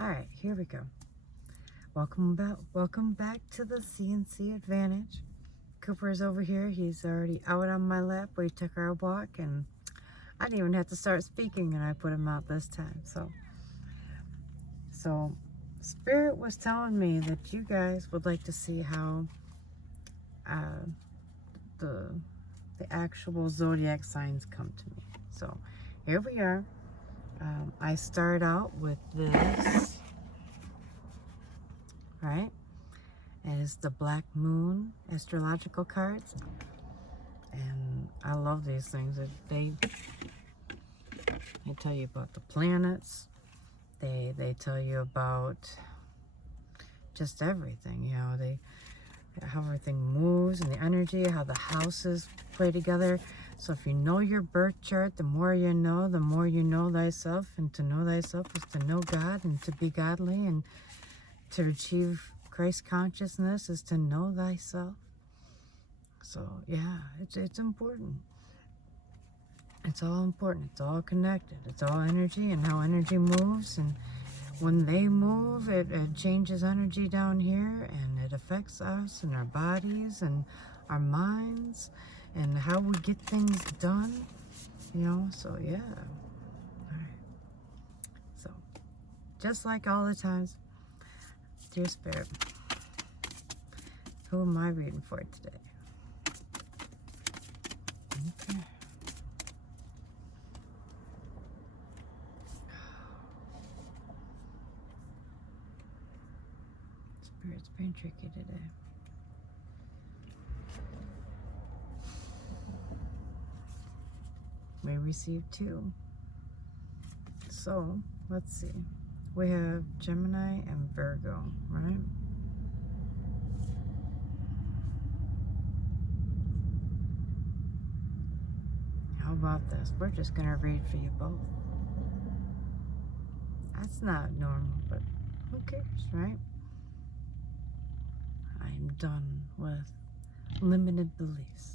All right, here we go. Welcome back to the CNC Advantage. Cooper's over here. He's already out on my lap. We took our walk, and I didn't even have to start speaking, and I put him out this time. So Spirit was telling me that you guys would like to see how the actual zodiac signs come to me. So here we are. I start out with this, right? And it's the Black Moon astrological cards. And I love these things. They tell you about the planets. They tell you about just everything, you know, how everything moves and the energy, how the houses play together. So if you know your birth chart, the more you know thyself. And to know thyself is to know God and to be godly, and to achieve Christ consciousness is to know thyself. So yeah, it's important. It's all important. It's all connected. It's all energy, and how energy moves. And when they move, it changes energy down here, and it affects us and our bodies and our minds and how we get things done, you know. So yeah. All right. So just like all the times, dear Spirit, who am I reading for today? Okay. Spirit's been tricky today. We received 2. So let's see. We have Gemini and Virgo, right? How about this? We're just gonna read for you both. That's not normal, but who cares, right? I'm done with limited beliefs.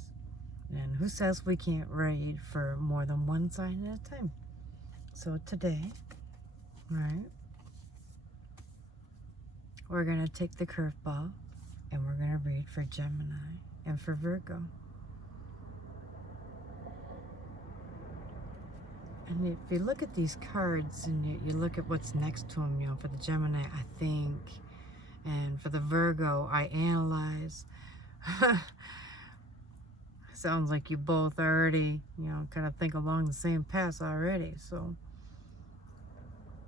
And who says we can't read for more than one sign at a time? So today, right, we're going to take the curveball and we're going to read for Gemini and for Virgo. And if you look at these cards and you look at what's next to them, you know, for the Gemini, I think, and for the Virgo, I analyze. Sounds like you both already, you know, kind of think along the same path already. So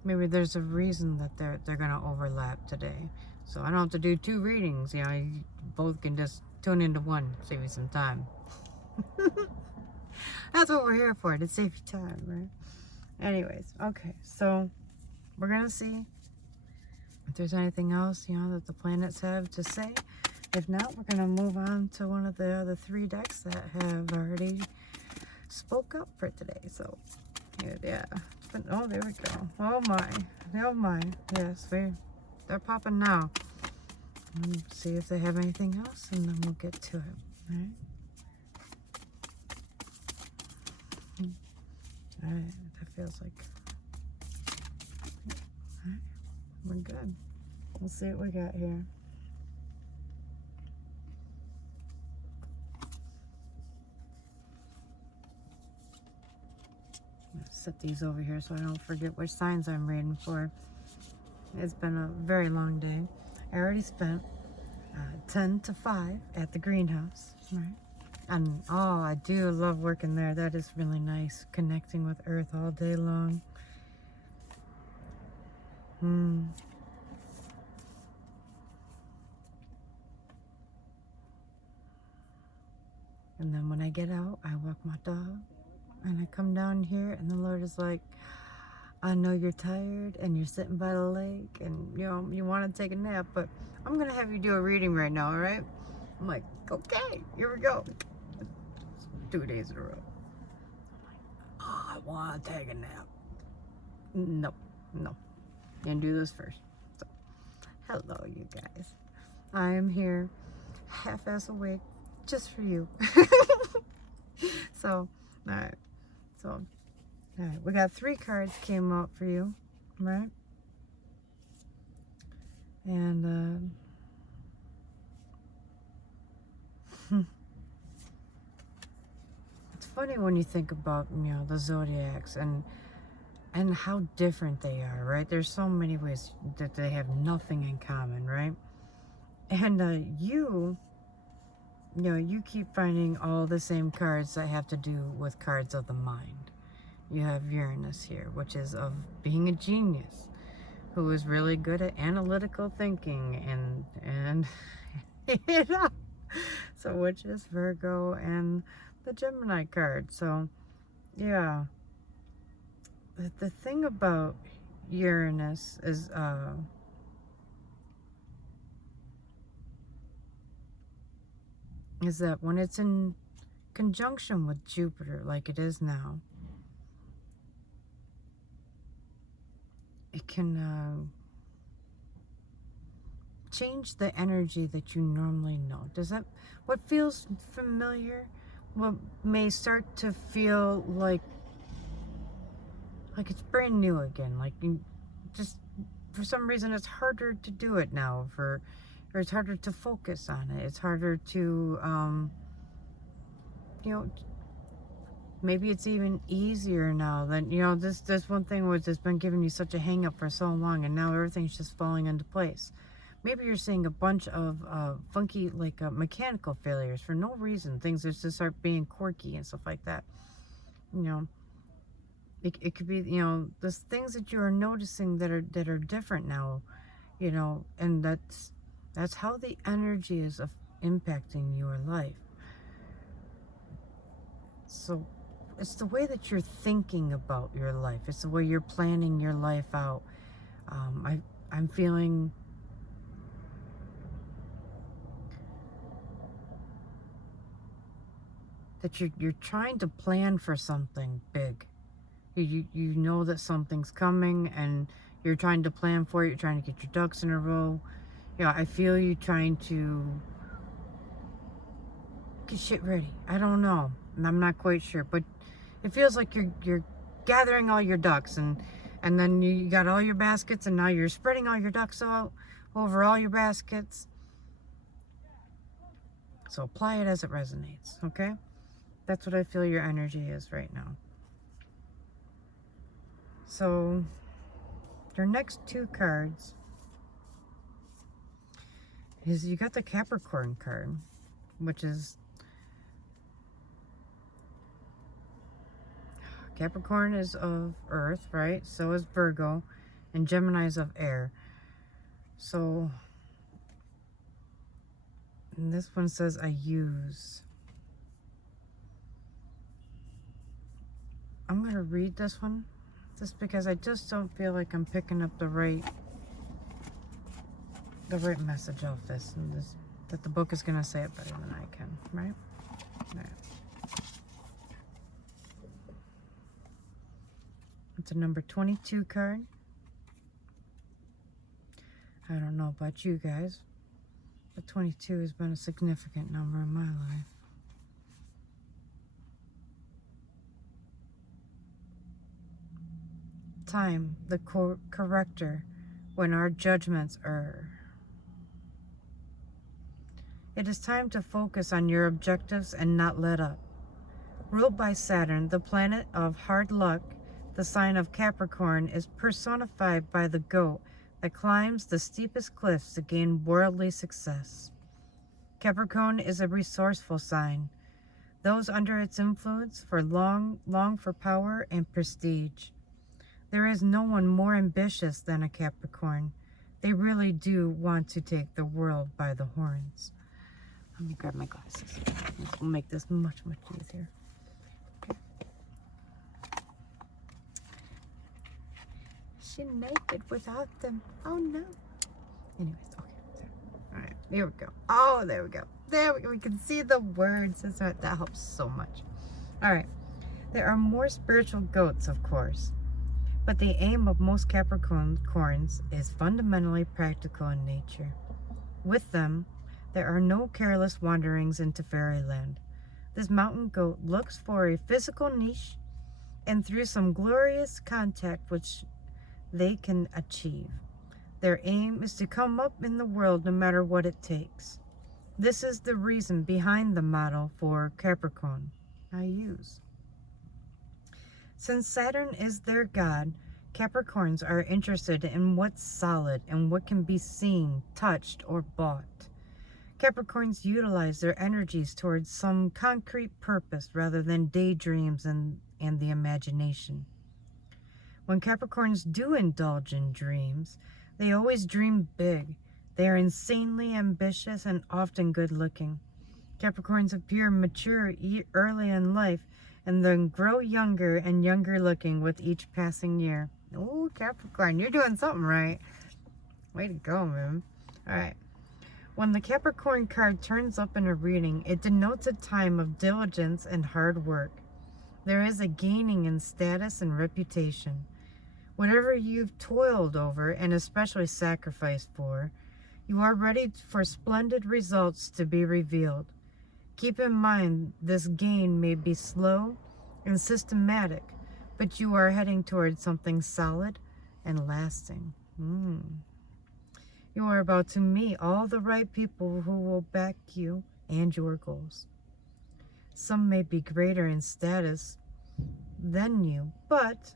maybe there's a reason that they're gonna overlap today. So I don't have to do 2 readings. You know, you both can just tune into one, save you some time. That's what we're here for, to save you time, right? Anyways, okay. So we're gonna see if there's anything else, you know, that the planets have to say. If not, we're going to move on to one of the other 3 decks that have already spoke up for today. So, yeah. Oh, there we go. Oh my. Oh my. Yes, they're popping now. Let's see if they have anything else, and then we'll get to it. All right. All right. That feels like. All right. We're good. We'll see what we got here. Set these over here so I don't forget which signs I'm reading for. It's been a very long day. I already spent 10 to 5 at the greenhouse, right? And oh, I do love working there. That is really nice, connecting with Earth all day long. And then when I get out, I walk my dog. And I come down here, and the Lord is like, I know you're tired and you're sitting by the lake and, you know, you want to take a nap, but I'm going to have you do a reading right now, all right? I'm like, okay, here we go. 2 days in a row. I'm like, oh, I want to take a nap. No. Gonna do this first. So, hello, you guys. I am here, half-ass awake, just for you. So, all right. So, all right, we got 3 cards came out for you, right? And it's funny when you think about, the zodiacs and how different they are, right? There's so many ways that they have nothing in common, right? And you keep finding all the same cards that have to do with cards of the mind. You have Uranus here, which is of being a genius, who is really good at analytical thinking and so which is Virgo and the Gemini card. So yeah, the thing about Uranus is that when it's in conjunction with Jupiter, like it is now, it can change the energy that you normally know. Does that, what feels familiar, what may start to feel like it's brand new again, like you just, for some reason it's harder to do it now, or it's harder to focus on it, it's harder to maybe it's even easier now than, this one thing was just been giving you such a hang up for so long, and now everything's just falling into place. Maybe you're seeing a bunch of funky, like mechanical failures for no reason, things that just start being quirky and stuff like that. It could be, there's things that you are noticing that are different now, and that's how the energy is impacting your life. So it's the way that you're thinking about your life. It's the way you're planning your life out. I'm feeling that you're trying to plan for something big. You know that something's coming, and you're trying to plan for it. You're trying to get your ducks in a row. I feel you trying to get shit ready. I don't know, and I'm not quite sure, but it feels like you're gathering all your ducks, and then you got all your baskets, and now you're spreading all your ducks out over all your baskets. So apply it as it resonates, okay? That's what I feel your energy is right now. So your next two cards is, you got the Capricorn card, which is, Capricorn is of Earth, right? So is Virgo, and Gemini is of air. So, and this one says, I use. I'm going to read this one just because I just don't feel like I'm picking up the right message of this, and that the book is going to say it better than I can, right? Right. It's a number 22 card. I don't know about you guys, but 22 has been a significant number in my life. Time, the corrector, when our judgments err. It is time to focus on your objectives and not let up. Ruled by Saturn, the planet of hard luck, the sign of Capricorn is personified by the goat that climbs the steepest cliffs to gain worldly success. Capricorn is a resourceful sign. Those under its influence long for power and prestige. There is no one more ambitious than a Capricorn. They really do want to take the world by the horns. Let me grab my glasses. This will make this much, much easier. Okay. She naked without them. Oh no. Anyways, okay. There. All right, here we go. Oh, there we go. There we go. We can see the words. That helps so much. All right. There are more spiritual goats, of course. But the aim of most Capricorns is fundamentally practical in nature. With them, there are no careless wanderings into fairyland. This mountain goat looks for a physical niche, and through some glorious contact which they can achieve, Their aim is to come up in the world no matter what it takes. This is the reason behind the motto for Capricorn I use. Since Saturn is their god, Capricorns are interested in what's solid and what can be seen, touched, or bought. Capricorns utilize their energies towards some concrete purpose rather than daydreams and the imagination. When Capricorns do indulge in dreams, they always dream big. They are insanely ambitious and often good-looking. Capricorns appear mature early in life and then grow younger and younger looking with each passing year. Oh, Capricorn, you're doing something right. Way to go, man. All right. When the Capricorn card turns up in a reading, it denotes a time of diligence and hard work. There is a gaining in status and reputation. Whatever you've toiled over and especially sacrificed for, you are ready for splendid results to be revealed. Keep in mind this gain may be slow and systematic, but you are heading towards something solid and lasting. You are about to meet all the right people who will back you and your goals. Some may be greater in status than you, but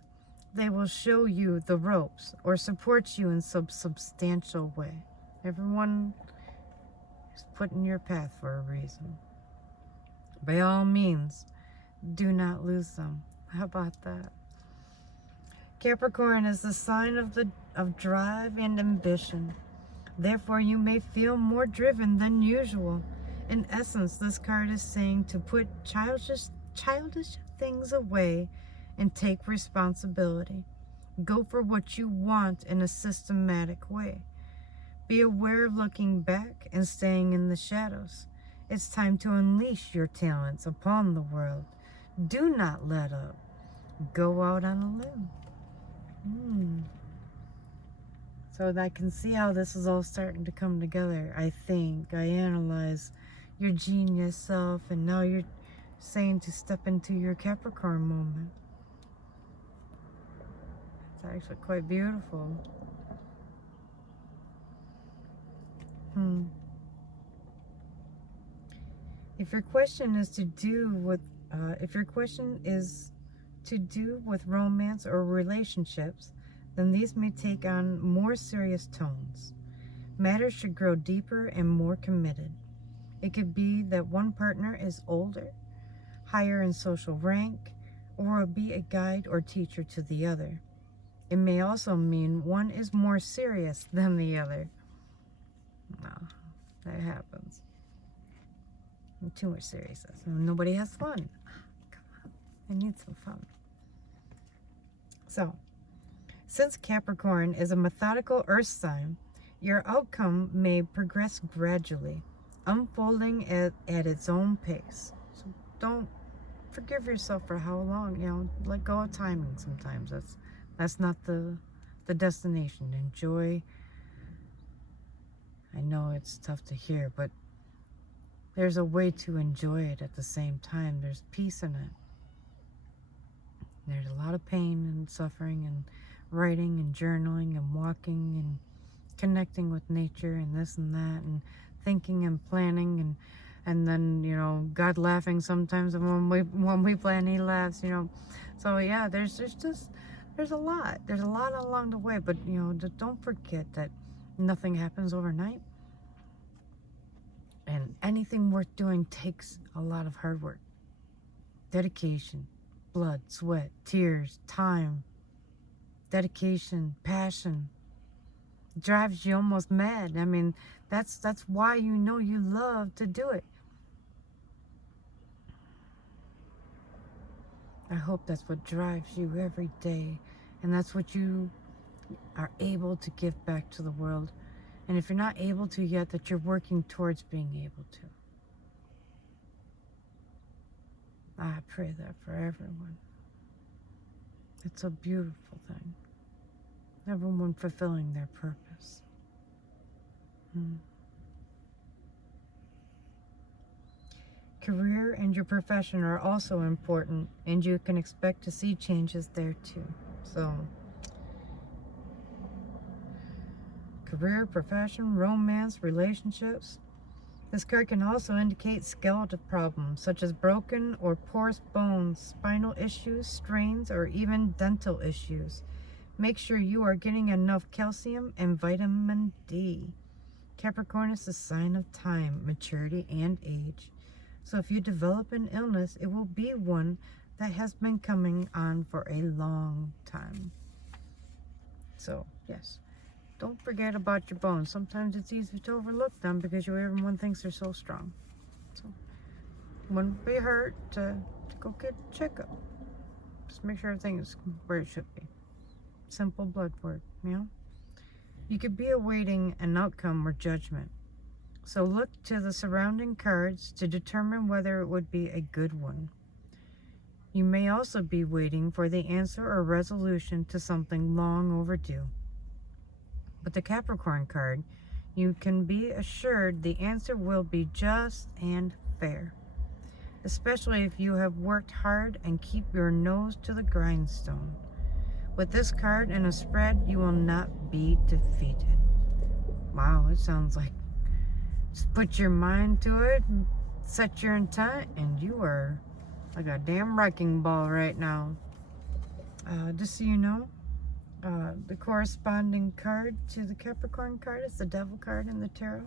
they will show you the ropes or support you in some substantial way. Everyone is put in your path for a reason. By all means, do not lose them. How about that? Capricorn is the sign of drive and ambition. Therefore, you may feel more driven than usual. In essence, this card is saying to put childish things away and take responsibility. Go for what you want in a systematic way. Be aware of looking back and staying in the shadows. It's time to unleash your talents upon the world. Do not let up. Go out on a limb. So I can see how this is all starting to come together. I analyze your genius self, and now you're saying to step into your Capricorn moment. It's actually quite beautiful. If your question is to do with romance or relationships, then these may take on more serious tones. Matters should grow deeper and more committed. It could be that one partner is older, higher in social rank, or will be a guide or teacher to the other. It may also mean one is more serious than the other. No, that happens. Too much seriousness. Nobody has fun. Come on, I need some fun. So, since Capricorn is a methodical earth sign, your outcome may progress gradually, unfolding at its own pace. So don't forgive yourself for how long, let go of timing sometimes. That's not the destination. Enjoy. I know it's tough to hear, but there's a way to enjoy it at the same time. There's peace in it. There's a lot of pain and suffering and writing and journaling and walking and connecting with nature and this and that and thinking and planning and then God laughing sometimes, and when we plan he laughs. So yeah, there's a lot along the way, but just don't forget that nothing happens overnight, and anything worth doing takes a lot of hard work, dedication, blood, sweat, tears, time. Dedication, passion, drives you almost mad. I mean, that's why you love to do it. I hope that's what drives you every day, and that's what you are able to give back to the world. And if you're not able to yet, that you're working towards being able to. I pray that for everyone. It's a beautiful thing. Everyone fulfilling their purpose. Career and your profession are also important, and you can expect to see changes there too. So, career, profession, romance, relationships. This card can also indicate skeletal problems such as broken or porous bones, spinal issues, strains, or even dental issues. Make sure you are getting enough calcium and vitamin D. Capricorn is a sign of time, maturity, and age. So if you develop an illness, it will be one that has been coming on for a long time. So, yes. Don't forget about your bones. Sometimes it's easy to overlook them because everyone thinks they're so strong. So, wouldn't be hurt to go get a checkup. Just make sure everything is where it should be. Simple blood work, you know? You could be awaiting an outcome or judgment. So look to the surrounding cards to determine whether it would be a good one. You may also be waiting for the answer or resolution to something long overdue. With the Capricorn card, you can be assured the answer will be just and fair, especially if you have worked hard and keep your nose to the grindstone. With this card and a spread, you will not be defeated. Wow, it sounds like just put your mind to it, set your intent, and you are like a damn wrecking ball right now. Just so you know, the corresponding card to the Capricorn card is the Devil card in the tarot.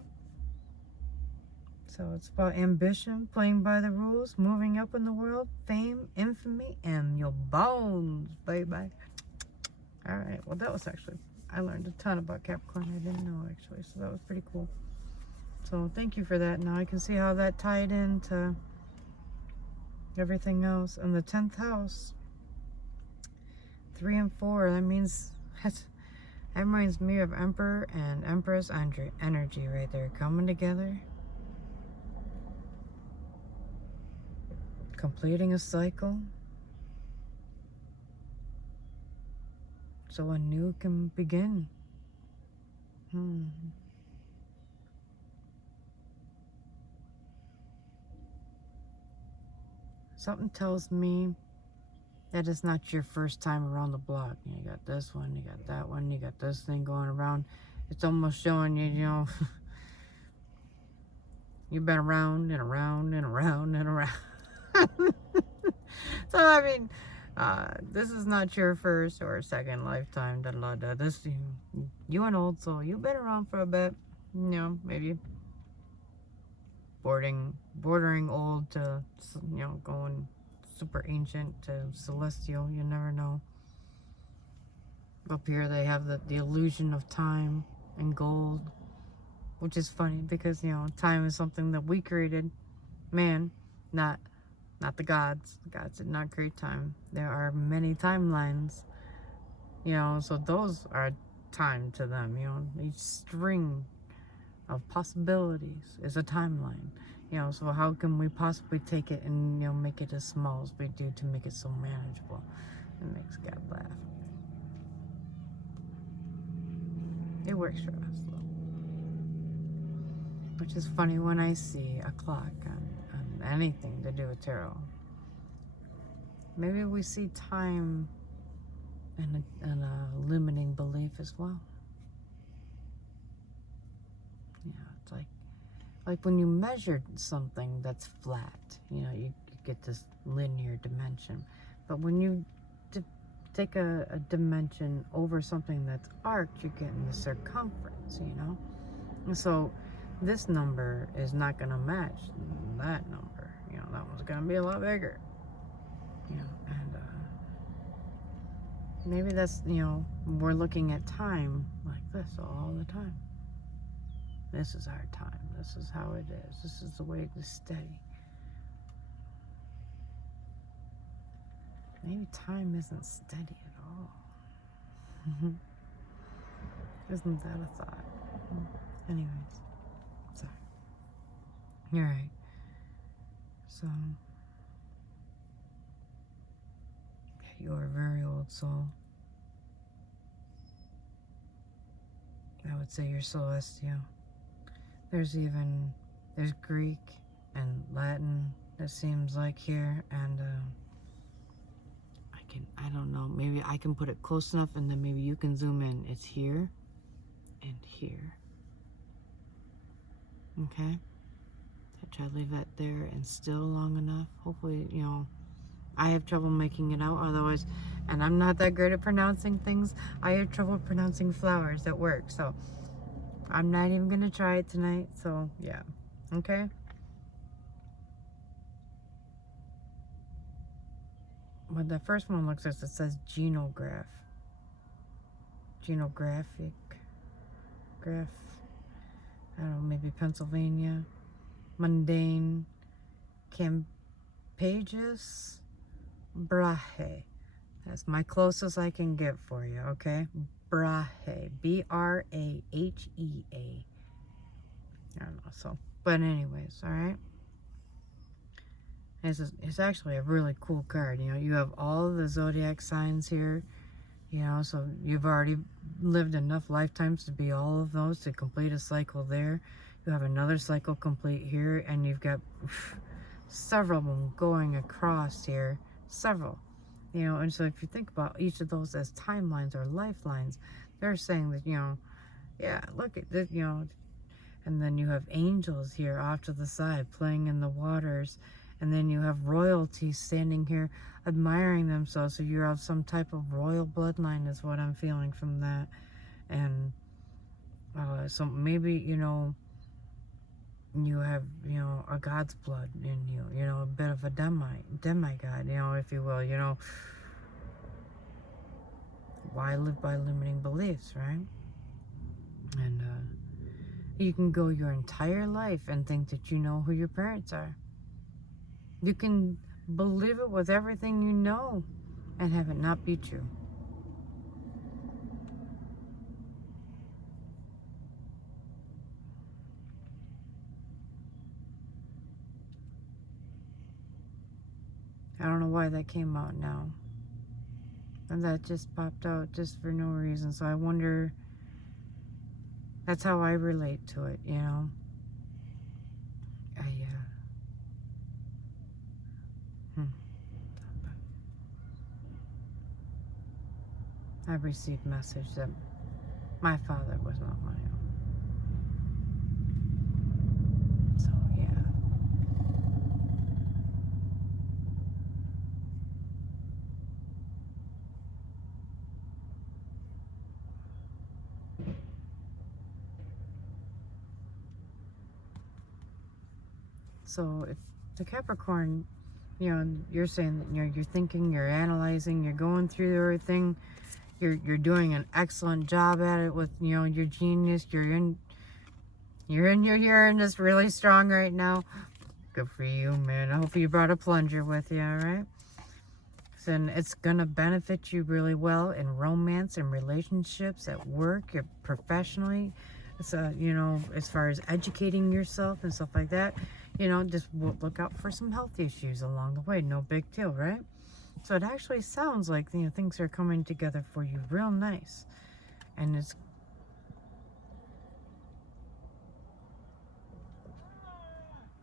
So it's about ambition, playing by the rules, moving up in the world, fame, infamy, and your bones, baby. All right, well that was actually, I learned a ton about Capricorn I didn't know actually, so that was pretty cool. So thank you for that. Now I can see how that tied into everything else. And the 10th house, 3 and 4, that means that reminds me of Emperor and Empress energy right there, coming together, completing a cycle, so a new can begin. Something tells me that it's not your first time around the block. You got this one, you got that one, you got this thing going around. It's almost showing you, you know, you've been around and around and around and around. So, I mean, this is not your first or second lifetime. This, you an old soul. You've been around for a bit. You know, maybe bordering old to, you know, going super ancient to celestial. You never know. Up here they have the illusion of time and gold, which is funny because, you know, time is something that we created, man, not the gods. The gods did not create time. There are many timelines, you know, so those are time to them. You know, each string of possibilities is a timeline. You know, so how can we possibly take it and, you know, make it as small as we do to make it so manageable? It makes God laugh. It works for us, though. Which is funny when I see a clock on anything to do with tarot. Maybe we see time and a limiting belief as well. Yeah, it's like when you measure something that's flat, you know, you get this linear dimension. But when you take a dimension over something that's arced, you're getting the circumference, you know? And so this number is not going to match that number. You know, that one's going to be a lot bigger. You know, and maybe that's, you know, we're looking at time like this all the time. This is our time. This is how it is. This is the way it is steady. Maybe time isn't steady at all. Isn't that a thought? Anyways, sorry. You're right. So, you're a very old soul. I would say you're celestial. There's Greek and Latin, it seems like here, and I don't know, maybe I can put it close enough and then maybe you can zoom in. It's here and here. Okay? I try to leave that there and still long enough. Hopefully, you know, I have trouble making it out otherwise, and I'm not that great at pronouncing things. I have trouble pronouncing flowers at work, so I'm not even gonna try it tonight. So yeah, okay. What the first one looks like, it says genographic, graph. I don't know, maybe Pennsylvania, mundane, Campagus, Brahe. That's my closest I can get for you, okay? Brahe, Brahea. I don't know, so, but anyways, all right? It's actually a really cool card. You know, you have all of the zodiac signs here, you know, so you've already lived enough lifetimes to be all of those to complete a cycle there. You have another cycle complete here, and you've got several of them going across here, several, you know, and so if you think about each of those as timelines or lifelines, they're saying that, you know, yeah, look at this, you know, and then you have angels here off to the side playing in the waters, and then you have royalty standing here admiring themselves, so you're of some type of royal bloodline is what I'm feeling from that. And so maybe, you know, you have, you know, a god's blood in you, you know, a bit of a demigod, you know, if you will, you know. Why live by limiting beliefs, right? And you can go your entire life and think that you know who your parents are. You can believe it with everything you know and have it not be true. I don't know why that came out now. And that just popped out just for no reason. So I wonder, that's how I relate to it, you know. I've received message that my father was not my own. So yeah. So if the Capricorn, you know, you're saying that, you know, you're thinking, you're analyzing, you're going through everything, you're doing an excellent job at it with, you know, your genius, you're in your Uranus really strong right now. Good for you, man. I hope you brought a plunger with you, all right? And it's gonna benefit you really well in romance and relationships, at work, professionally. It's you know, as far as educating yourself and stuff like that, you know, just look out for some health issues along the way. No big deal, right? So it actually sounds like, you know, things are coming together for you real nice, and it's,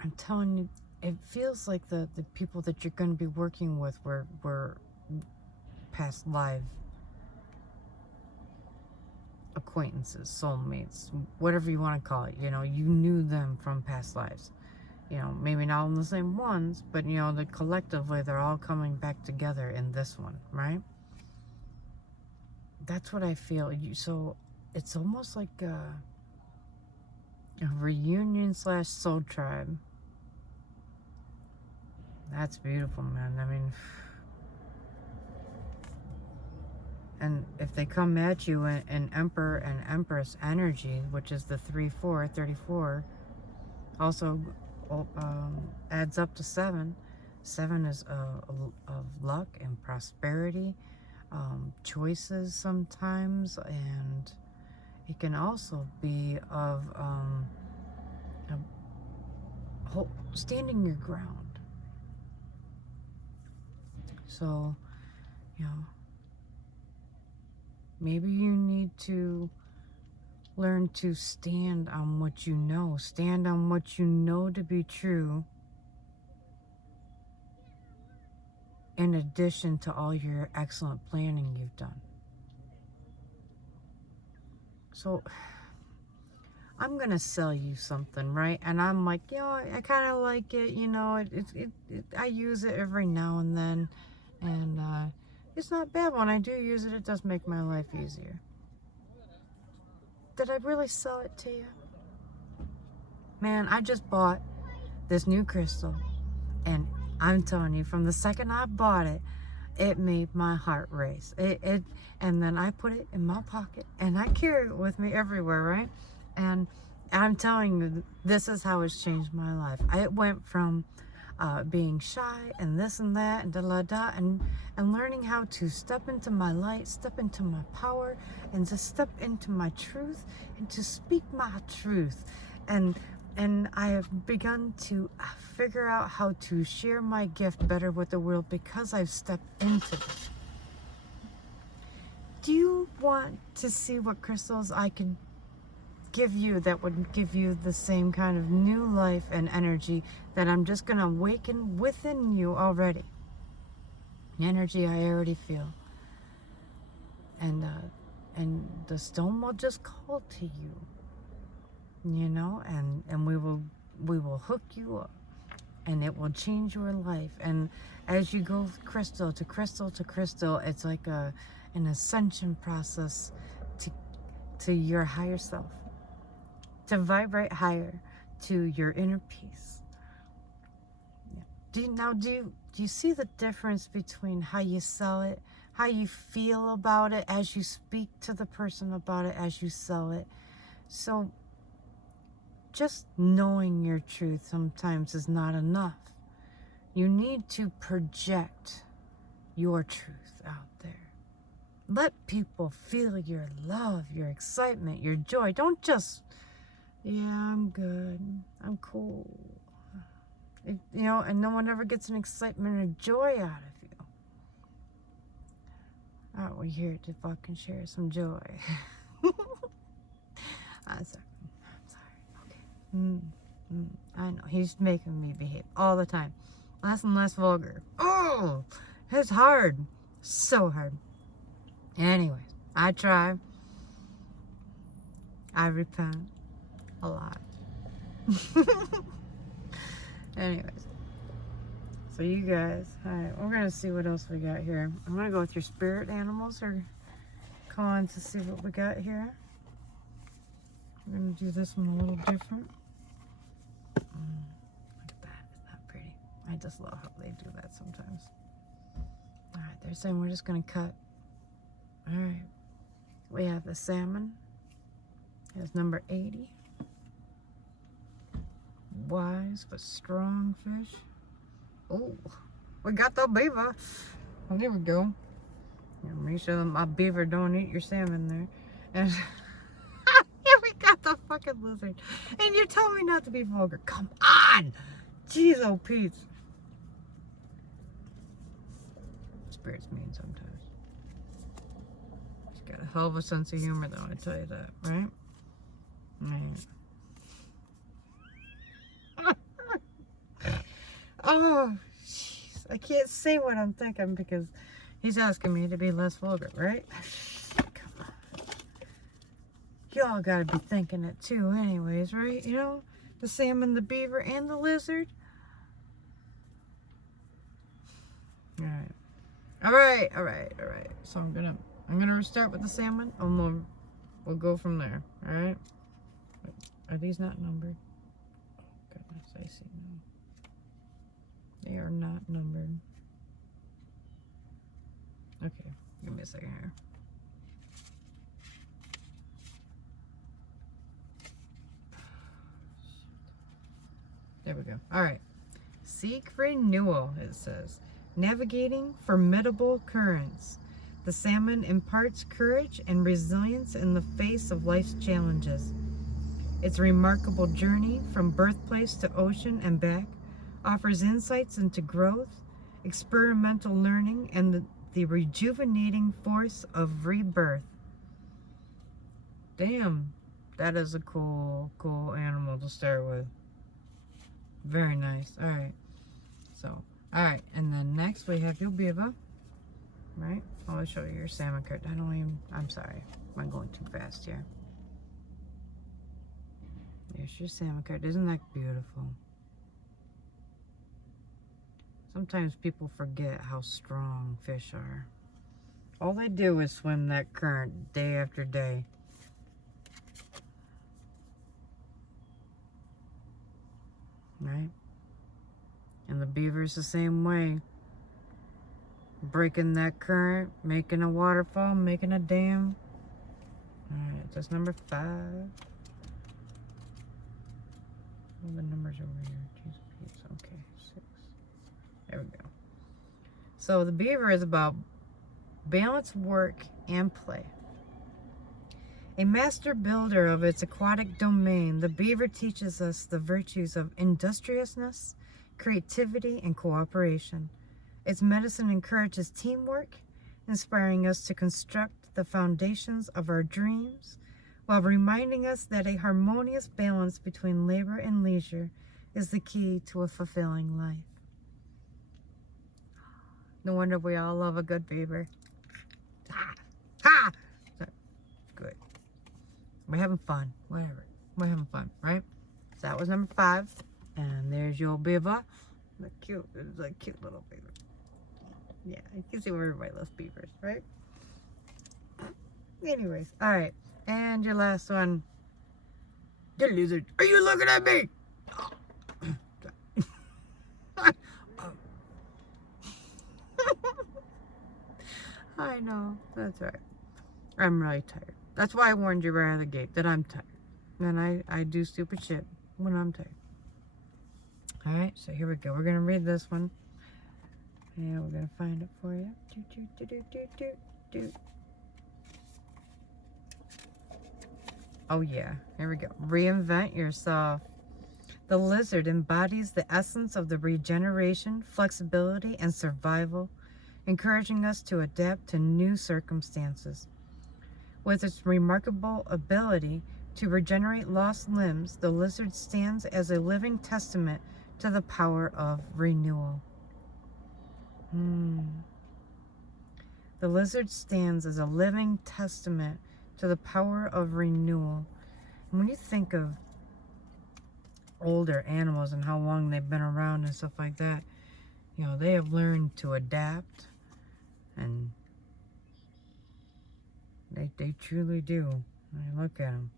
I'm telling you, it feels like the people that you're going to be working with were past live acquaintances, soulmates, whatever you want to call it. You know, you knew them from past lives. You know, maybe not on the same ones, but, you know, collectively they're all coming back together in this one, right? That's what I feel. So it's almost like a reunion / soul tribe. That's beautiful, man. I mean, and if they come at you in Emperor and Empress energy, which is the 3-4, 34, also adds up to 7. 7 is of luck and prosperity, choices sometimes, and it can also be of standing your ground. So, you know, maybe you need to learn to stand on what you know. Stand on what you know to be true, in addition to all your excellent planning you've done. So I'm gonna sell you something, right? And I'm like, you know, I kind of like it, you know, I use it every now and then, and it's not bad. When I do use it, it does make my life easier. Did I really sell it to you? Man, I just bought this new crystal, and I'm telling you, from the second I bought it, it made my heart race. And then I put it in my pocket, and I carry it with me everywhere, right? And I'm telling you, this is how it's changed my life. It went from being shy and this and that and da-la-da, and learning how to step into my light, step into my power, and to step into my truth and to speak my truth. And I have begun to figure out how to share my gift better with the world because I've stepped into it. Do you want to see what crystals I can give you that would give you the same kind of new life and energy that I'm just going to awaken within you already? The energy I already feel. And the stone will just call to you. You know, and we will hook you up, and it will change your life. And as you go crystal to crystal to crystal, it's like an ascension process to your higher self, to vibrate higher to your inner peace. Yeah. Do you see the difference between how you sell it, how you feel about it as you speak to the person about it, as you sell it? So just knowing your truth sometimes is not enough. You need to project your truth out there. Let people feel your love, your excitement, your joy. Don't just, yeah, I'm good, I'm cool. You know, and no one ever gets an excitement or joy out of you. Oh, we're here to fucking share some joy. I'm sorry. I know, he's making me behave all the time. Less and less vulgar. Oh, it's hard. So hard. Anyways, I try. I repent a lot. Anyways, so you guys, alright, we're gonna see what else we got here. I'm gonna go with your spirit animals or calling to see what we got here. We're gonna do this one a little different. Look at that, isn't that pretty? I just love how they do that sometimes. Alright, they're saying we're just gonna cut. Alright, we have the salmon. It's number 80. Wise but strong fish. Oh, we got the beaver. Oh, there we go. Yeah, make sure my beaver don't eat your salmon there. And yeah, we got the fucking lizard. And you tell me not to be vulgar. Come on! Jeez, oh Pete. Spirit's mean sometimes. She's got a hell of a sense of humor though, I tell you that, right? Man. Oh, jeez. I can't say what I'm thinking because he's asking me to be less vulgar, right? Come on. Y'all gotta be thinking it too anyways, right? You know? The salmon, the beaver, and the lizard. Alright. So I'm gonna start with the salmon and we'll go from there. Alright? Are these not numbered? Oh goodness, I see now. They are not numbered. Okay, give me a second here. There we go. Alright. Seek renewal, it says. Navigating formidable currents. The salmon imparts courage and resilience in the face of life's challenges. Its remarkable journey from birthplace to ocean and back offers insights into growth, experimental learning, and the rejuvenating force of rebirth. Damn, that is a cool animal to start with. Very nice. Alright. So, alright, and then next we have your beaver. Right? I'll show you your salmon card. I'm sorry. I'm going too fast here. Here's your salmon card. Isn't that beautiful? Sometimes people forget how strong fish are. All they do is swim that current day after day. Right? And the beaver's the same way. Breaking that current, making a waterfall, making a dam. Alright, that's number 5. All the numbers over here. Jeez, okay, 6. There we go. So the beaver is about balance, work, and play. A master builder of its aquatic domain, the beaver teaches us the virtues of industriousness, creativity, and cooperation. Its medicine encourages teamwork, inspiring us to construct the foundations of our dreams, while reminding us that a harmonious balance between labor and leisure is the key to a fulfilling life. No wonder we all love a good beaver. Ha! Ha! Good. We're having fun. Whatever. We're having fun, right? So that was number 5. And there's your beaver. Look cute. It's a cute little beaver. Yeah, you can see where everybody loves beavers, right? Anyways, alright. And your last one. The lizard. Are you looking at me? I know. That's right. I'm really tired. That's why I warned you right out of the gate that I'm tired. And I do stupid shit when I'm tired. Alright, so here we go. We're going to read this one. And we're going to find it for you. Oh yeah, here we go. Reinvent yourself. The lizard embodies the essence of the regeneration, flexibility, and survival, encouraging us to adapt to new circumstances. With its remarkable ability to regenerate lost limbs, the lizard stands as a living testament to the power of renewal. The lizard stands as a living testament to the power of renewal. And when you think of older animals and how long they've been around and stuff like that, you know, they have learned to adapt, and they truly do. I mean, look at them.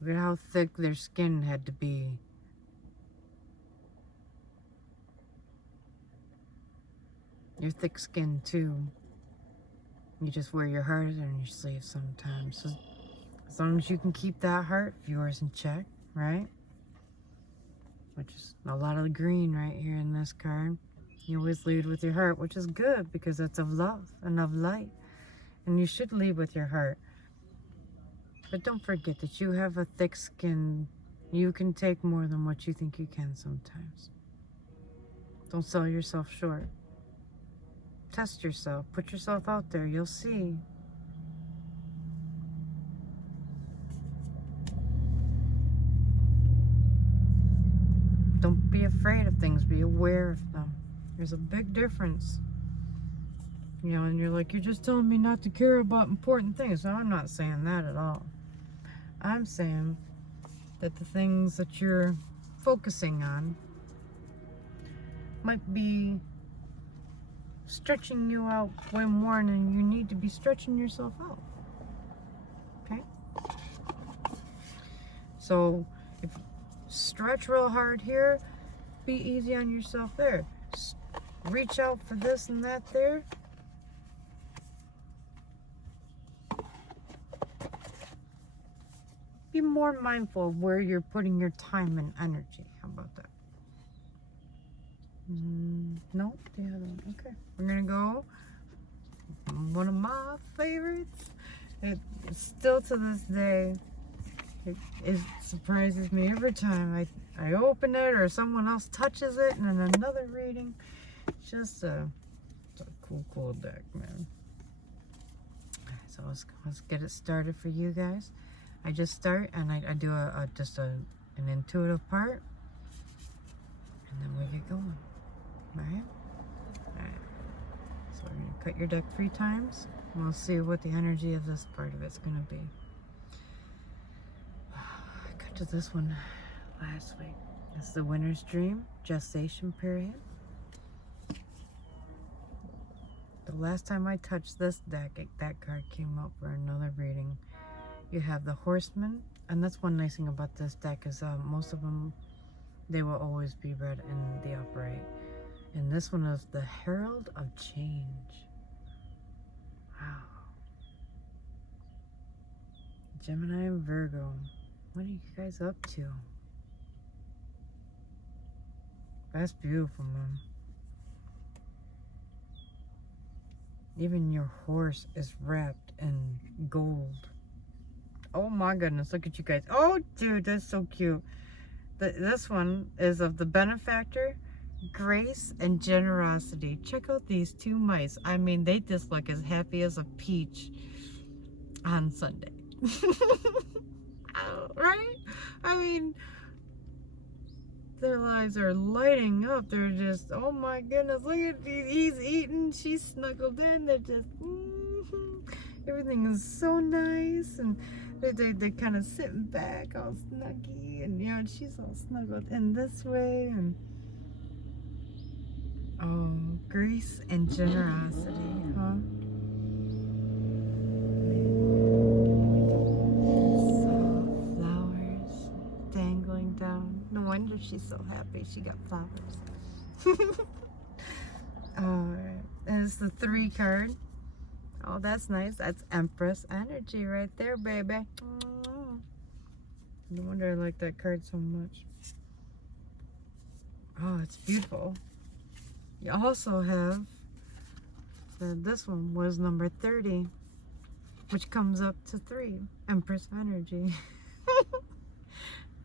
Look at how thick their skin had to be. You're thick-skinned too. You just wear your heart on your sleeve sometimes. So as long as you can keep that heart of yours in check, right? Which is a lot of green right here in this card. You always lead with your heart, which is good because that's of love and of light. And you should lead with your heart. But don't forget that you have a thick skin. You can take more than what you think you can sometimes. Don't sell yourself short. Test yourself. Put yourself out there. You'll see. Don't be afraid of things. Be aware of them. There's a big difference. You know, and you're like, you're just telling me not to care about important things. No, I'm not saying that at all. I'm saying that the things that you're focusing on might be stretching you out way more than you need to be stretching yourself out. Okay? So, if you stretch real hard here, be easy on yourself there. Reach out for this and that there. Be more mindful of where you're putting your time and energy. How about that? Nope, the other one. Okay, we're gonna go. One of my favorites. It's still to this day. It surprises me every time I open it or someone else touches it and then another reading. It's just it's a cool deck, man. So let's get it started for you guys. I just start and I do just an intuitive part, and then we get going. Alright? Alright. So we're going to cut your deck 3 times, and we'll see what the energy of this part of it's going to be. I cut to this one last week. It's the winter's dream, gestation period. The last time I touched this deck, that card came out for another reading. You have the Horseman, and that's one nice thing about this deck is most of them, they will always be read in the upright. And this one is the Herald of Change. Wow. Gemini and Virgo. What are you guys up to? That's beautiful, man. Even your horse is wrapped in gold. Oh my goodness, look at you guys. Oh, dude, that's so cute. This one is of the benefactor, grace, and generosity. Check out these two mice. I mean, they just look as happy as a peach on Sunday. Right? I mean, their lives are lighting up. They're just, oh my goodness, look at these. He's eating, she's snuggled in. They're just, everything is so nice. And they're kind of sitting back all snuggy. And, you know, she's all snuggled in this way. And, oh, grace and generosity, huh? No wonder she's so happy she got flowers. Alright, and it's the 3 card. Oh, that's nice. That's Empress energy right there, baby. No wonder I like that card so much. Oh, it's beautiful. You also have this one was number 30, which comes up to 3. Empress energy.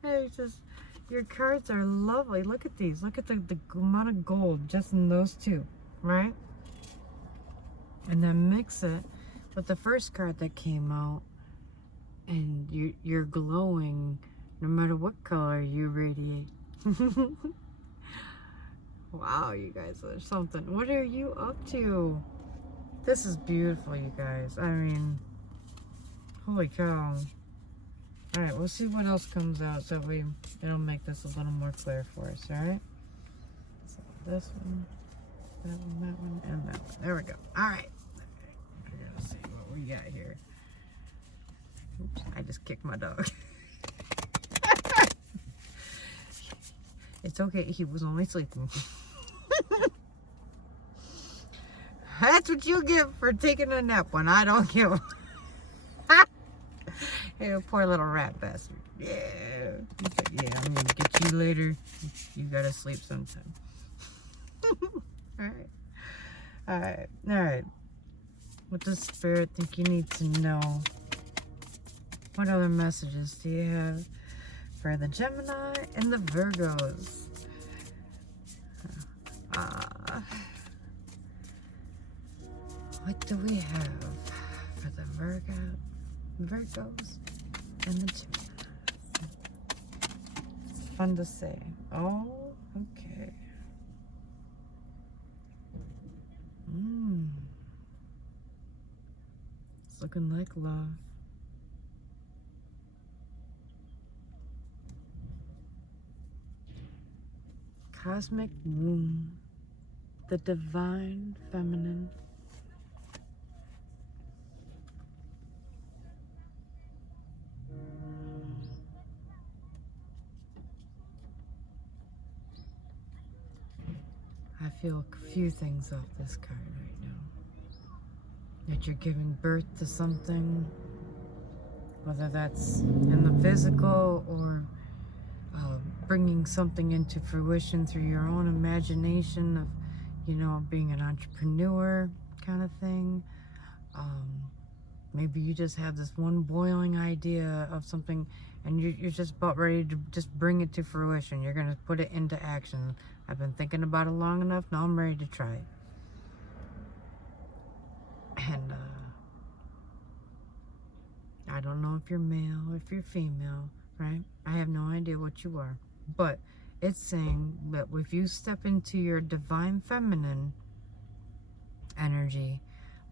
It's just, your cards are lovely. Look at these. Look at the amount of gold just in those 2, right? And then mix it with the first card that came out, and you're glowing no matter what color you radiate. Wow, you guys are something. What are you up to? This is beautiful, you guys. I mean, holy cow. Alright, we'll see what else comes out so it'll make this a little more clear for us, alright? So this one, that one, and that one. There we go. Alright. I gotta see what we got here. Oops, I just kicked my dog. It's okay, he was only sleeping. That's what you get for taking a nap when I don't give a... Hey, poor little rat bastard. Yeah. He's like, yeah, I'm gonna get you later. You gotta sleep sometime. Alright. Alright. Alright. What does Spirit think you need to know? What other messages do you have for the Gemini and the Virgos? What do we have for the Virgos and the Geminis? It's fun to say. Oh, okay. It's looking like love. Cosmic womb, the divine feminine. I feel a few things off this card right now. That you're giving birth to something, whether that's in the physical or bringing something into fruition through your own imagination of, you know, being an entrepreneur kind of thing. Maybe you just have this one boiling idea of something and you're just about ready to just bring it to fruition. You're going to put it into action. I've been thinking about it long enough. Now I'm ready to try it. And I don't know if you're male or if you're female, right? I have no idea what you are. But it's saying that if you step into your divine feminine energy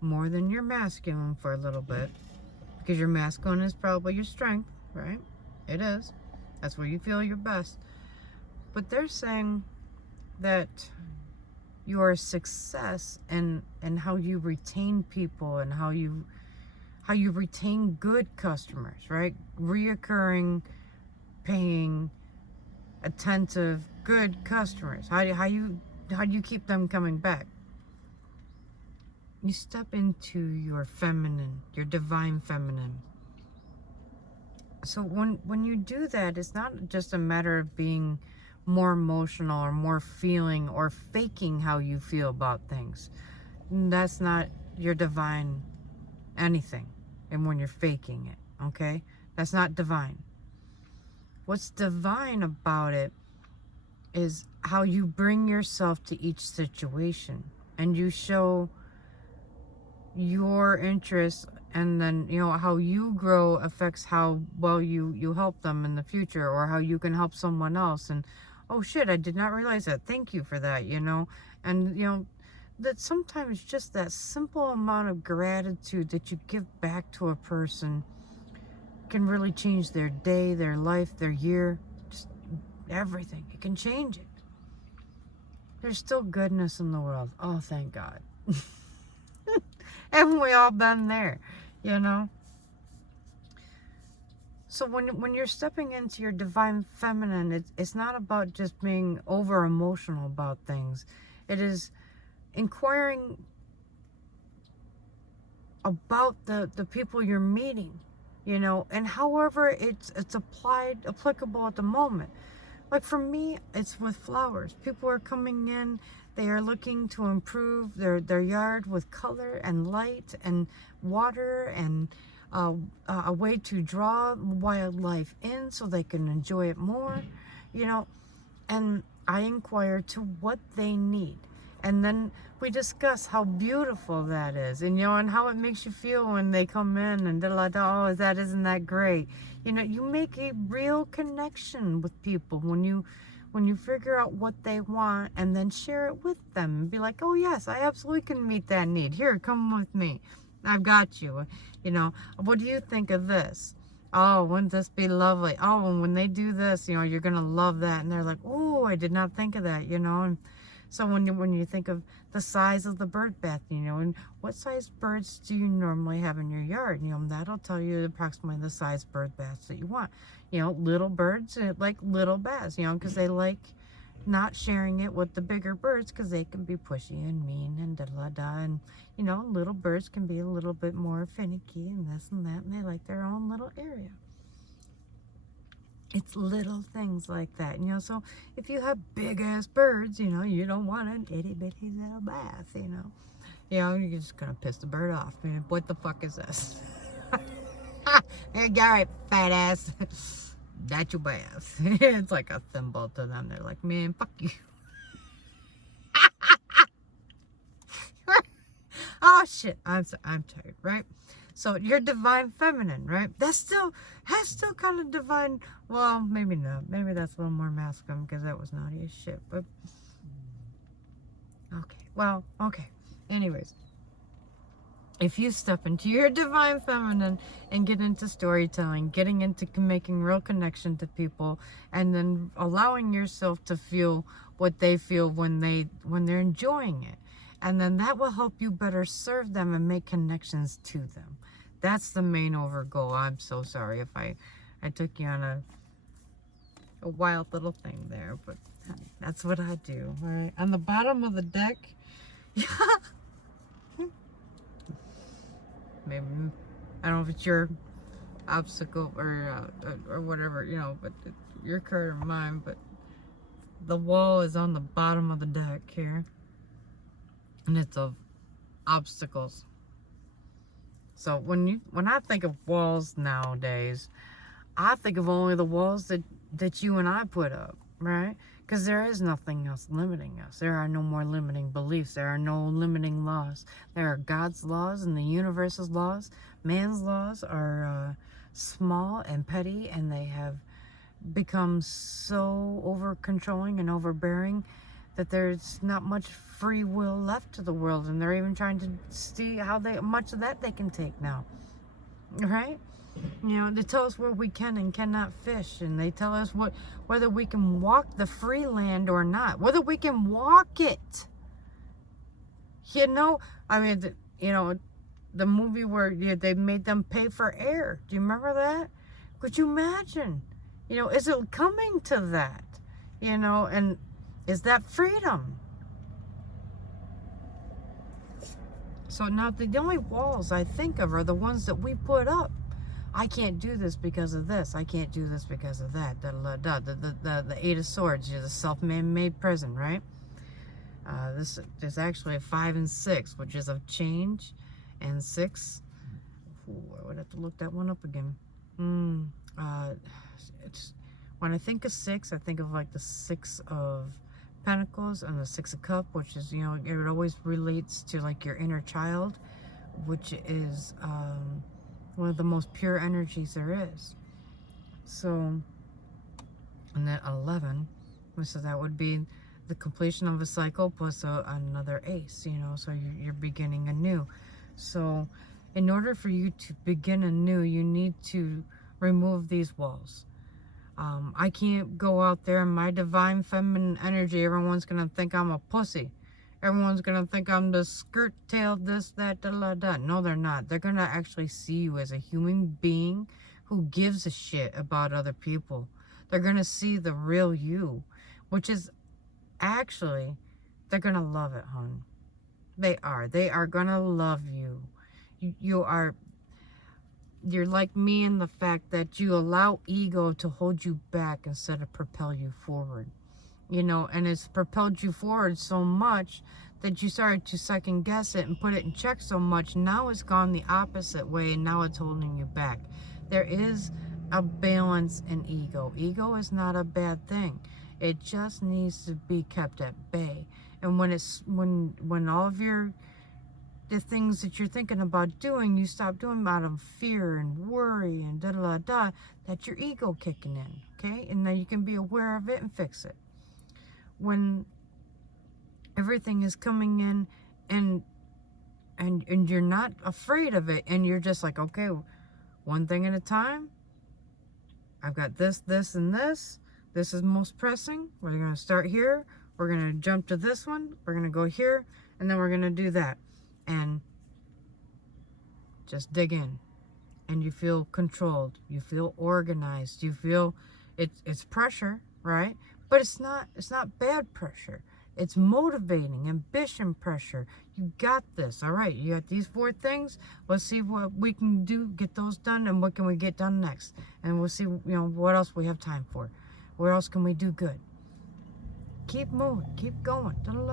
more than your masculine for a little bit, because your masculine is probably your strength, right? It is. That's where you feel your best. But they're saying that your success and how you retain people and how you retain good customers, right? Reoccurring, paying, attentive, good customers. How do you keep them coming back? You step into your feminine, your divine feminine. So when you do that, it's not just a matter of being more emotional or more feeling or faking how you feel about things. That's not your divine anything. And when you're faking it, okay? That's not divine. What's divine about it is how you bring yourself to each situation and you show your interests, and then how you grow affects how well you help them in the future, or how you can help someone else. And oh shit, I did not realize that, thank you for that. And that sometimes just that simple amount of gratitude that you give back to a person can really change their day, their life, their year, just everything. It can change it. There's still goodness in the world. Oh, thank God. Haven't we all been there, So when you're stepping into your divine feminine, it's not about just being over emotional about things. It is inquiring about the people you're meeting, and however it's applicable at the moment. Like for me, it's with flowers. People are coming in, they are looking to improve their yard with color and light and water and a way to draw wildlife in so they can enjoy it more, and I inquire to what they need. And then we discuss how beautiful that is, and and how it makes you feel when they come in and oh, isn't that great? You make a real connection with people when you figure out what they want and then share it with them and be like, oh yes, I absolutely can meet that need. Here, come with me. I've got you. What do you think of this? Oh, wouldn't this be lovely? Oh, and when they do this, you're going to love that. And they're like, oh, I did not think of that, And so when you think of the size of the bird bath, and what size birds do you normally have in your yard, that'll tell you approximately the size bird baths that you want. Little birds like little baths, because they like not sharing it with the bigger birds because they can be pushy and mean and da-da-da. And, little birds can be a little bit more finicky and this and that, and they like their own little area. It's little things like that, so if you have big ass birds, you don't want an itty bitty little bath, you're just gonna piss the bird off. What the fuck is this? Hey, alright, fat ass. That's your bath. It's like a thimble to them. They're like, man, fuck you. Oh shit, I'm tired, right? So you're divine feminine, right? That's still kind of divine. Well, maybe not. Maybe that's a little more masculine because that was naughty as shit. But okay, well, okay. Anyways, if you step into your divine feminine and get into storytelling, getting into making real connection to people, and then allowing yourself to feel what they feel when they're enjoying it, and then that will help you better serve them and make connections to them. That's the main over goal. I'm so sorry if I took you on a wild little thing there, but that's what I do. All right, on the bottom of the deck. Maybe I don't know if it's your obstacle or whatever, but your card or mine. But the wall is on the bottom of the deck here, and it's of obstacles. So when I think of walls nowadays, I think of only the walls that you and I put up, right? Because there is nothing else limiting us. There are no more limiting beliefs. There are no limiting laws. There are God's laws and the universe's laws. Man's laws are small and petty, and they have become so over-controlling and overbearing that there's not much free will left to the world, and they're even trying to see how much of that they can take now, right? You know, they tell us where we can and cannot fish, and they tell us whether we can walk the free land or not, whether we can walk it. You know, I mean, you know, the movie where they made them pay for air. Do you remember that? Could you imagine? You know, is it coming to that? You know, and is that freedom? So now the only walls I think of are the ones that we put up. I can't do this because of this. I can't do this because of that. The Eight of Swords, the self-made prison, right? There's actually a 5 and 6, which is of change, and 6. Ooh, I would have to look that one up again. It's when I think of 6, I think of like the 6 of Pentacles and the 6 of Cups, which is, you know, it always relates to like your inner child, which is one of the most pure energies there is. So, and then 11, so that would be the completion of a cycle plus another ace, you know, so you're beginning anew. So in order for you to begin anew, you need to remove these walls. I can't go out there in my divine feminine energy. Everyone's going to think I'm a pussy. Everyone's going to think I'm the skirt-tailed this, that, da. No, they're not. They're going to actually see you as a human being who gives a shit about other people. They're going to see the real you, which is actually, they're going to love it, hon. They are. They are going to love you. You're like me in the fact that you allow ego to hold you back instead of propel you forward. You know, and it's propelled you forward so much that you started to second guess it and put it in check so much. Now it's gone the opposite way, and now it's holding you back. There is a balance in ego. Ego is not a bad thing. It just needs to be kept at bay. And when all of the things that you're thinking about doing, you stop doing them out of fear and worry and that's your ego kicking in, okay? And then you can be aware of it and fix it. When everything is coming in and you're not afraid of it, and you're just like, okay, one thing at a time. I've got this, and this. This is most pressing. We're going to start here. We're going to jump to this one. We're going to go here, and then we're going to do that. And just dig in. And you feel controlled. You feel organized. You feel it's pressure, right? But it's not bad pressure. It's motivating, ambition pressure. You got this. All right, you got these 4 things. Let's see what we can do, get those done, and what can we get done next. And we'll see, you know, what else we have time for. Where else can we do good? Keep moving. Keep going. Don't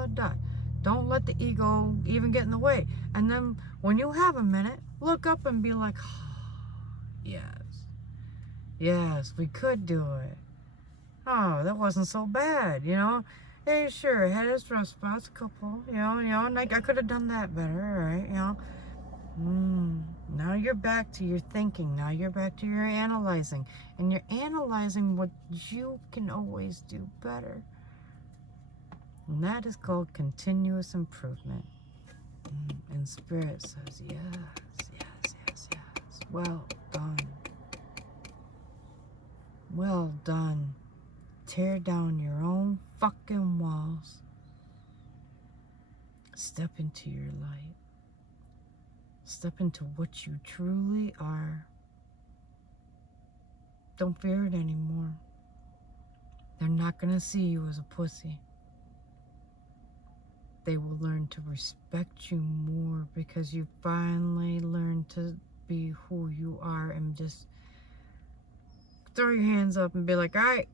let the ego even get in the way. And then when you have a minute, look up and be like, oh, yes, we could do it. Oh, that wasn't so bad, you know. Hey, sure, I had his rough spots, a couple, you know, and like I could have done that better, right? You know. Now you're back to your thinking. Now you're back to your analyzing. And you're analyzing what you can always do better. And that is called continuous improvement. And Spirit says, yes. Well done. Well done. Tear down your own fucking walls. Step into your light. Step into what you truly are. Don't fear it anymore. They're not going to see you as a pussy. They will learn to respect you more because you finally learned to be who you are, and just throw your hands up and be like, all right,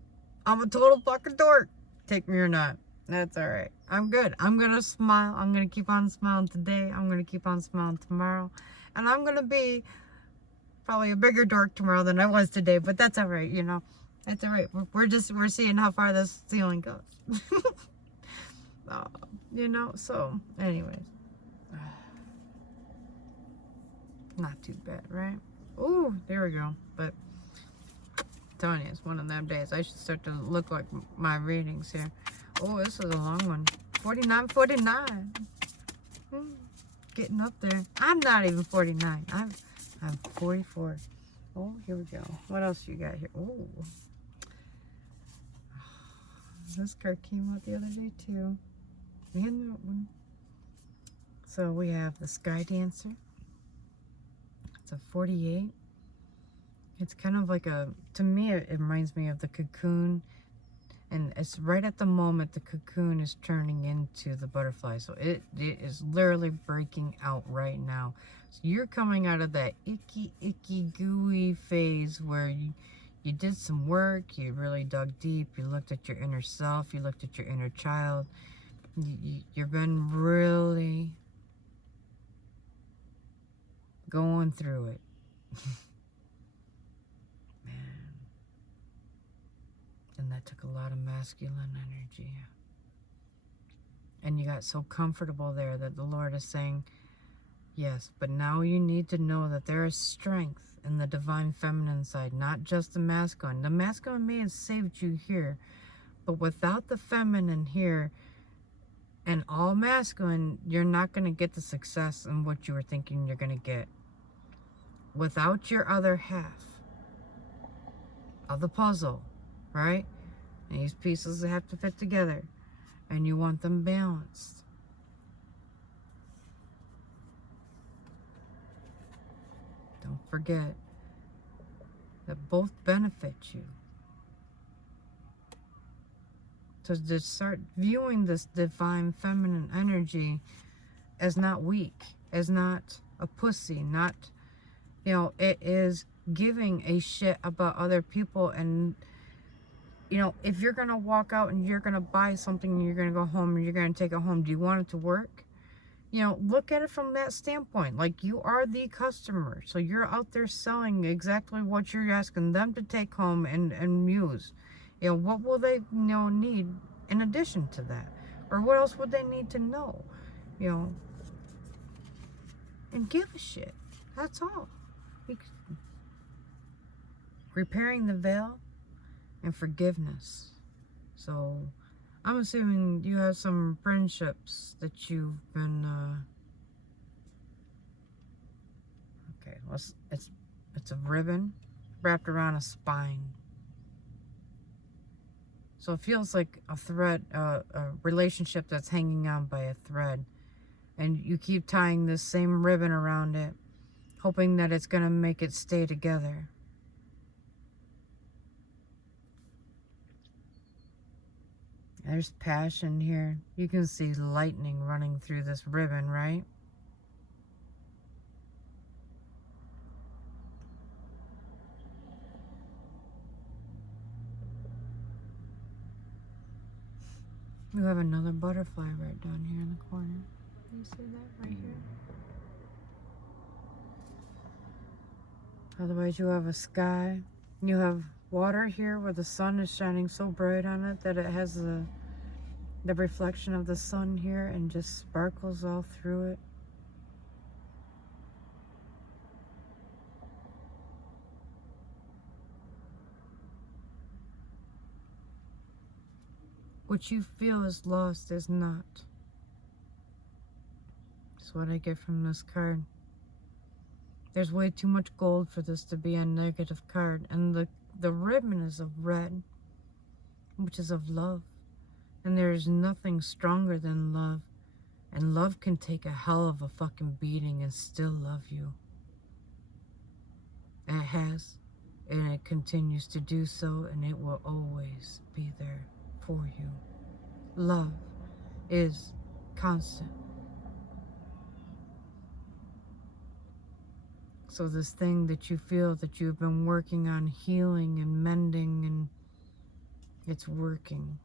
I'm a total fucking dork. Take me or not. That's all right. I'm good. I'm going to smile. I'm going to keep on smiling today. I'm going to keep on smiling tomorrow. And I'm going to be probably a bigger dork tomorrow than I was today, but that's all right, you know. That's all right. We're seeing how far this ceiling goes. You know, so anyways. Not too bad, right? Ooh, there we go. But I'm telling you, it's one of them days. I should start to look like my readings here. Oh, this is a long one. 49. Getting up there. I'm not even 49. I'm 44. Oh, here we go. What else you got here? Oh, this card came out the other day too. And that one. So we have the Sky Dancer. It's a 48. It's kind of like a, to me, it reminds me of the cocoon. And it's right at the moment the cocoon is turning into the butterfly. So it is literally breaking out right now. So you're coming out of that icky, gooey phase where you did some work, you really dug deep, you looked at your inner self, you looked at your inner child. You've been really going through it. Man. And that took a lot of masculine energy. And you got so comfortable there that the Lord is saying, yes, but now you need to know that there is strength in the divine feminine side, not just the masculine. The masculine may have saved you here, but without the feminine here and all masculine, you're not going to get the success in what you were thinking you're going to get. Without your other half of the puzzle, right? And these pieces have to fit together, and you want them balanced. Don't forget that both benefit you. So to start viewing this divine feminine energy as not weak, as not a pussy, not, you know, it is giving a shit about other people. And, you know, if you're going to walk out and you're going to buy something and you're going to go home and you're going to take it home, do you want it to work? You know, look at it from that standpoint. Like, you are the customer. So you're out there selling exactly what you're asking them to take home and use. You know, what will they, you know, need in addition to that? Or what else would they need to know? You know, and give a shit. That's all. Repairing the veil and forgiveness. So I'm assuming you have some friendships that you've been okay, well, it's a ribbon wrapped around a spine. So it feels like a thread, a relationship that's hanging on by a thread, and you keep tying this same ribbon around it, hoping that it's gonna make it stay together. There's passion here. You can see lightning running through this ribbon, right? You have another butterfly right down here in the corner. You see that right here? Otherwise, you have a sky. You have water here where the sun is shining so bright on it that it has the reflection of the sun here and just sparkles all through it. What you feel is lost is not. That's what I get from this card. There's way too much gold for this to be a negative card. And the ribbon is of red, which is of love. And there is nothing stronger than love. And love can take a hell of a fucking beating and still love you. And it has. And it continues to do so. And it will always be there for you. Love is constant. So this thing that you feel that you've been working on healing and mending, and it's working.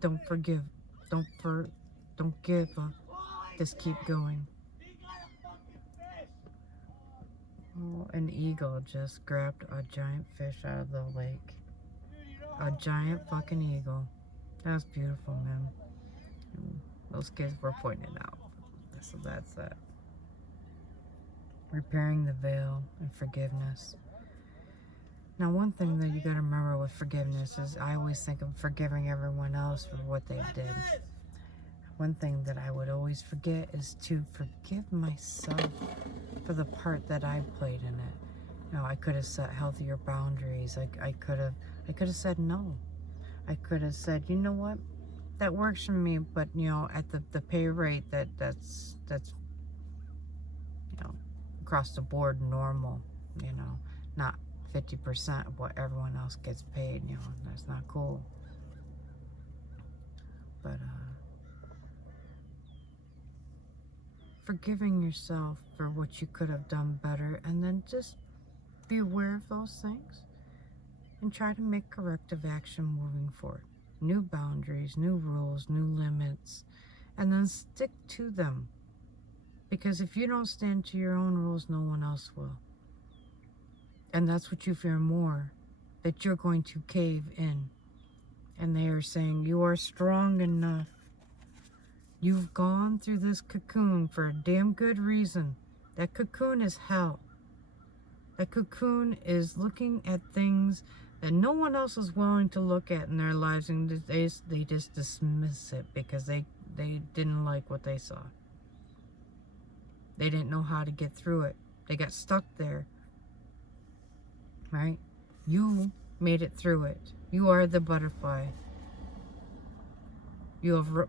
Don't forgive. Don't give up. Just keep going. Oh, an eagle just grabbed a giant fish out of the lake. A giant fucking eagle. That's beautiful, man. And those kids were pointing it out. So that's that. Repairing the veil and forgiveness. Now, one thing that you gotta remember with forgiveness is I always think of forgiving everyone else for what they did. one thing that I would always forget is to forgive myself for the part that I played in it. You know, I could have set healthier boundaries. I could have said no. I could have said, you know what, that works for me, but you know, at the pay rate that's you know, across the board normal, you know, not 50% of what everyone else gets paid, you know, that's not cool. But forgiving yourself for what you could have done better, and then just be aware of those things and try to make corrective action moving forward. New boundaries, new rules, new limits, and then stick to them. Because if you don't stand to your own rules, no one else will. And that's what you fear more, that you're going to cave in. And they are saying, you are strong enough. You've gone through this cocoon for a damn good reason. That cocoon is hell. That cocoon is looking at things that no one else is willing to look at in their lives, and they just dismiss it because they didn't like what they saw. They didn't know how to get through it. They got stuck there. Right? You made it through it. You are the butterfly. You have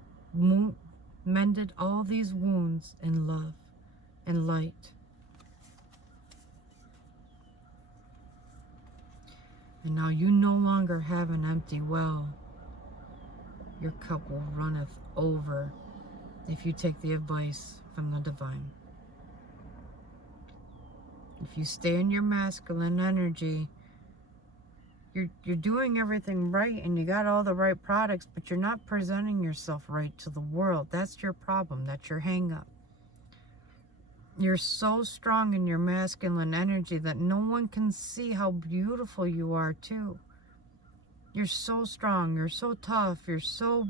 mended all these wounds in love and light. And now you no longer have an empty well. Your cup will runneth over if you take the advice from the divine. If you stay in your masculine energy, you're doing everything right and you got all the right products, but you're not presenting yourself right to the world. That's your problem. That's your hang up. You're so strong in your masculine energy that no one can see how beautiful you are too. You're so strong. You're so tough. You're so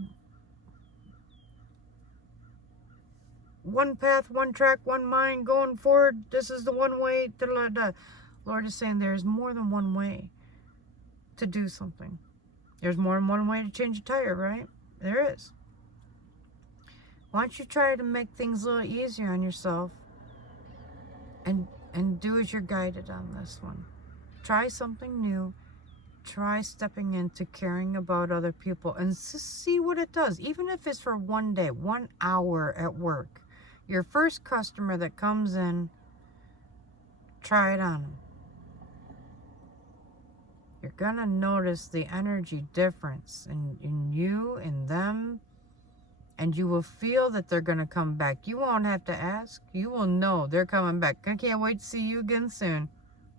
one path, one track, one mind, going forward. This is the one way. Lord is saying there's more than one way to do something. There's more than one way to change a tire, right? There is. Why don't you try to make things a little easier on yourself and do as you're guided on this one. Try something new. Try stepping into caring about other people and just see what it does. Even if it's for one day, 1 hour at work. Your first customer that comes in, try it on them. You're going to notice the energy difference in you, in them, and you will feel that they're going to come back. You won't have to ask. You will know they're coming back. I can't wait to see you again soon.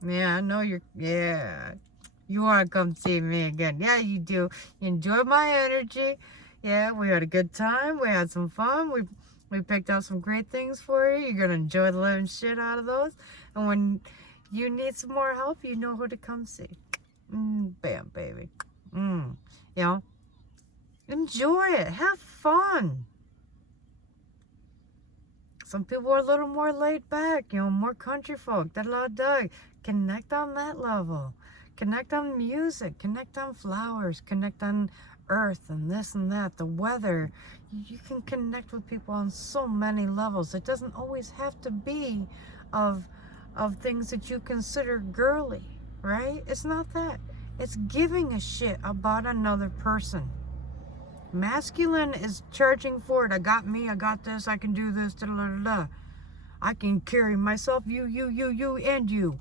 Yeah, I know yeah. You want to come see me again. Yeah, you do. You enjoy my energy. Yeah, we had a good time. We had some fun. We picked out some great things for you. You're going to enjoy the living shit out of those. And when you need some more help, you know who to come see. Bam, baby. You know, enjoy it. Have fun. Some people are a little more laid back, you know, more country folk. Connect on that level. Connect on music. Connect on flowers. Connect on earth and this and that. The weather. You can connect with people on so many levels. It doesn't always have to be of things that you consider girly. Right? It's not that. It's giving a shit about another person. Masculine is charging for it. I got me. I got this. I can do this. I can carry myself. You, and you.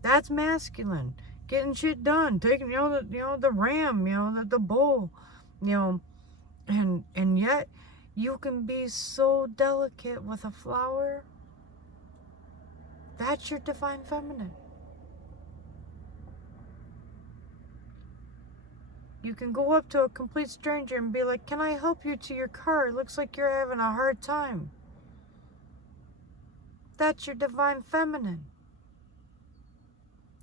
That's masculine. Getting shit done. Taking, the ram. The bull. And yet you can be so delicate with a flower. That's your divine feminine. You can go up to a complete stranger and be like, can I help you to your car? It looks like you're having a hard time. That's your divine feminine.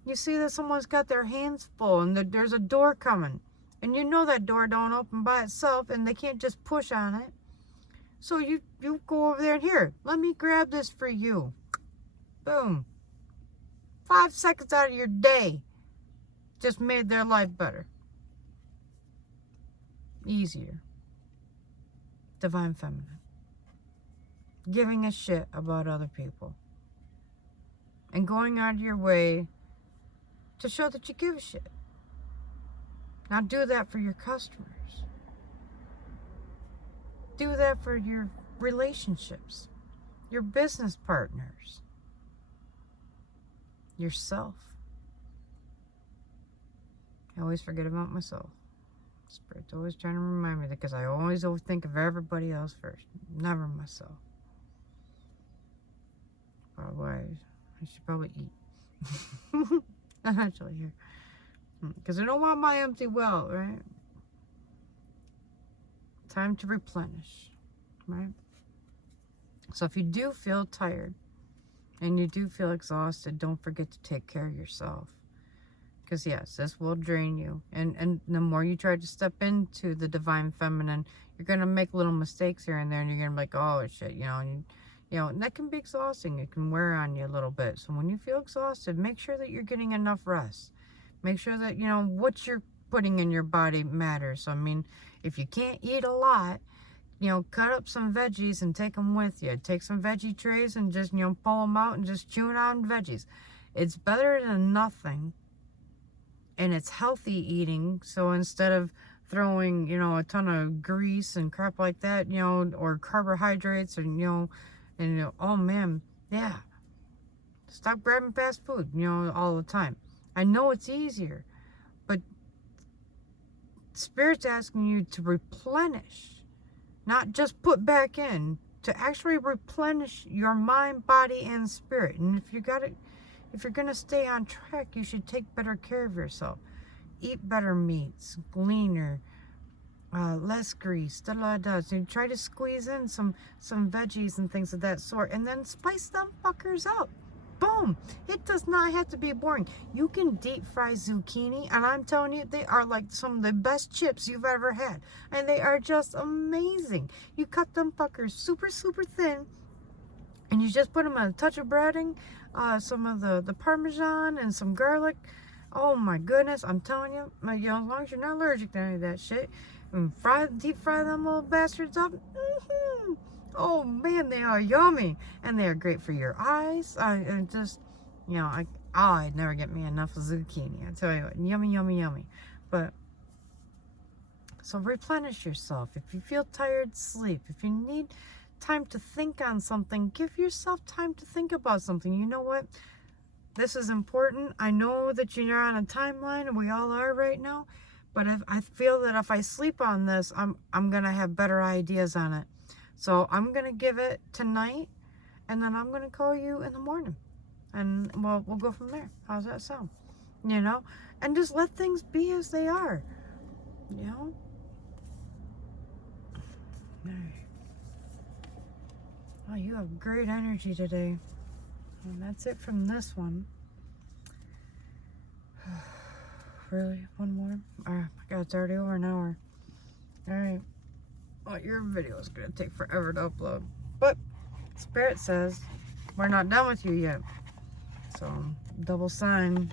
You see that someone's got their hands full and there's a door coming. And you know that door don't open by itself and they can't just push on it. So you go over there and here, let me grab this for you. Boom. 5 seconds out of your day just made their life better. Easier. Divine Feminine. Giving a shit about other people. And going out of your way to show that you give a shit. Now do that for your customers. Do that for your relationships, your business partners, yourself. I always forget about myself. Spirit's always trying to remind me that, because I always think of everybody else first, never myself. Otherwise, I should probably eat. Actually, here. Because I don't want my empty well, right? Time to replenish, right? So if you do feel tired and you do feel exhausted, don't forget to take care of yourself. Because yes, this will drain you. And the more you try to step into the Divine Feminine, you're going to make little mistakes here and there, and you're going to be like, oh shit, you know, and that can be exhausting. It can wear on you a little bit. So when you feel exhausted, make sure that you're getting enough rest. Make sure that, you know, what you're putting in your body matters. So, I mean, if you can't eat a lot, you know, cut up some veggies and take them with you. Take some veggie trays and just, you know, pull them out and just chew on veggies. It's better than nothing. And it's healthy eating. So instead of throwing, you know, a ton of grease and crap like that, you know, or carbohydrates, and, you know, oh man, yeah. Stop grabbing fast food, you know, all the time. I know it's easier, but Spirit's asking you to replenish, not just put back in, to actually replenish your mind, body, and spirit. And if you're gonna stay on track, you should take better care of yourself. Eat better meats, leaner, less grease, So you try to squeeze in some veggies and things of that sort, and then spice them fuckers up. Boom! It does not have to be boring. You can deep fry zucchini, and I'm telling you, they are like some of the best chips you've ever had. And they are just amazing. You cut them fuckers super, super thin, and you just put them on a touch of breading, some of the Parmesan and some garlic. Oh my goodness, I'm telling you, as long as you're not allergic to any of that shit, and deep fry them little bastards up. Oh man, they are yummy, and they are great for your eyes. I just, you know, I'd never get me enough of zucchini. I tell you what, yummy, yummy, yummy. But so replenish yourself. If you feel tired, sleep. If you need time to think on something, give yourself time to think about something. You know what? This is important. I know that you're on a timeline, and we all are right now. But if I feel that if I sleep on this, I'm gonna have better ideas on it. So I'm going to give it tonight, and then I'm going to call you in the morning. And we'll go from there. How's that sound? You know? And just let things be as they are. You know? All right. Oh, you have great energy today. And that's it from this one. Really? One more? Oh my God, it's already over an hour. All right. Well, your video is going to take forever to upload. But Spirit says we're not done with you yet. So, double sign.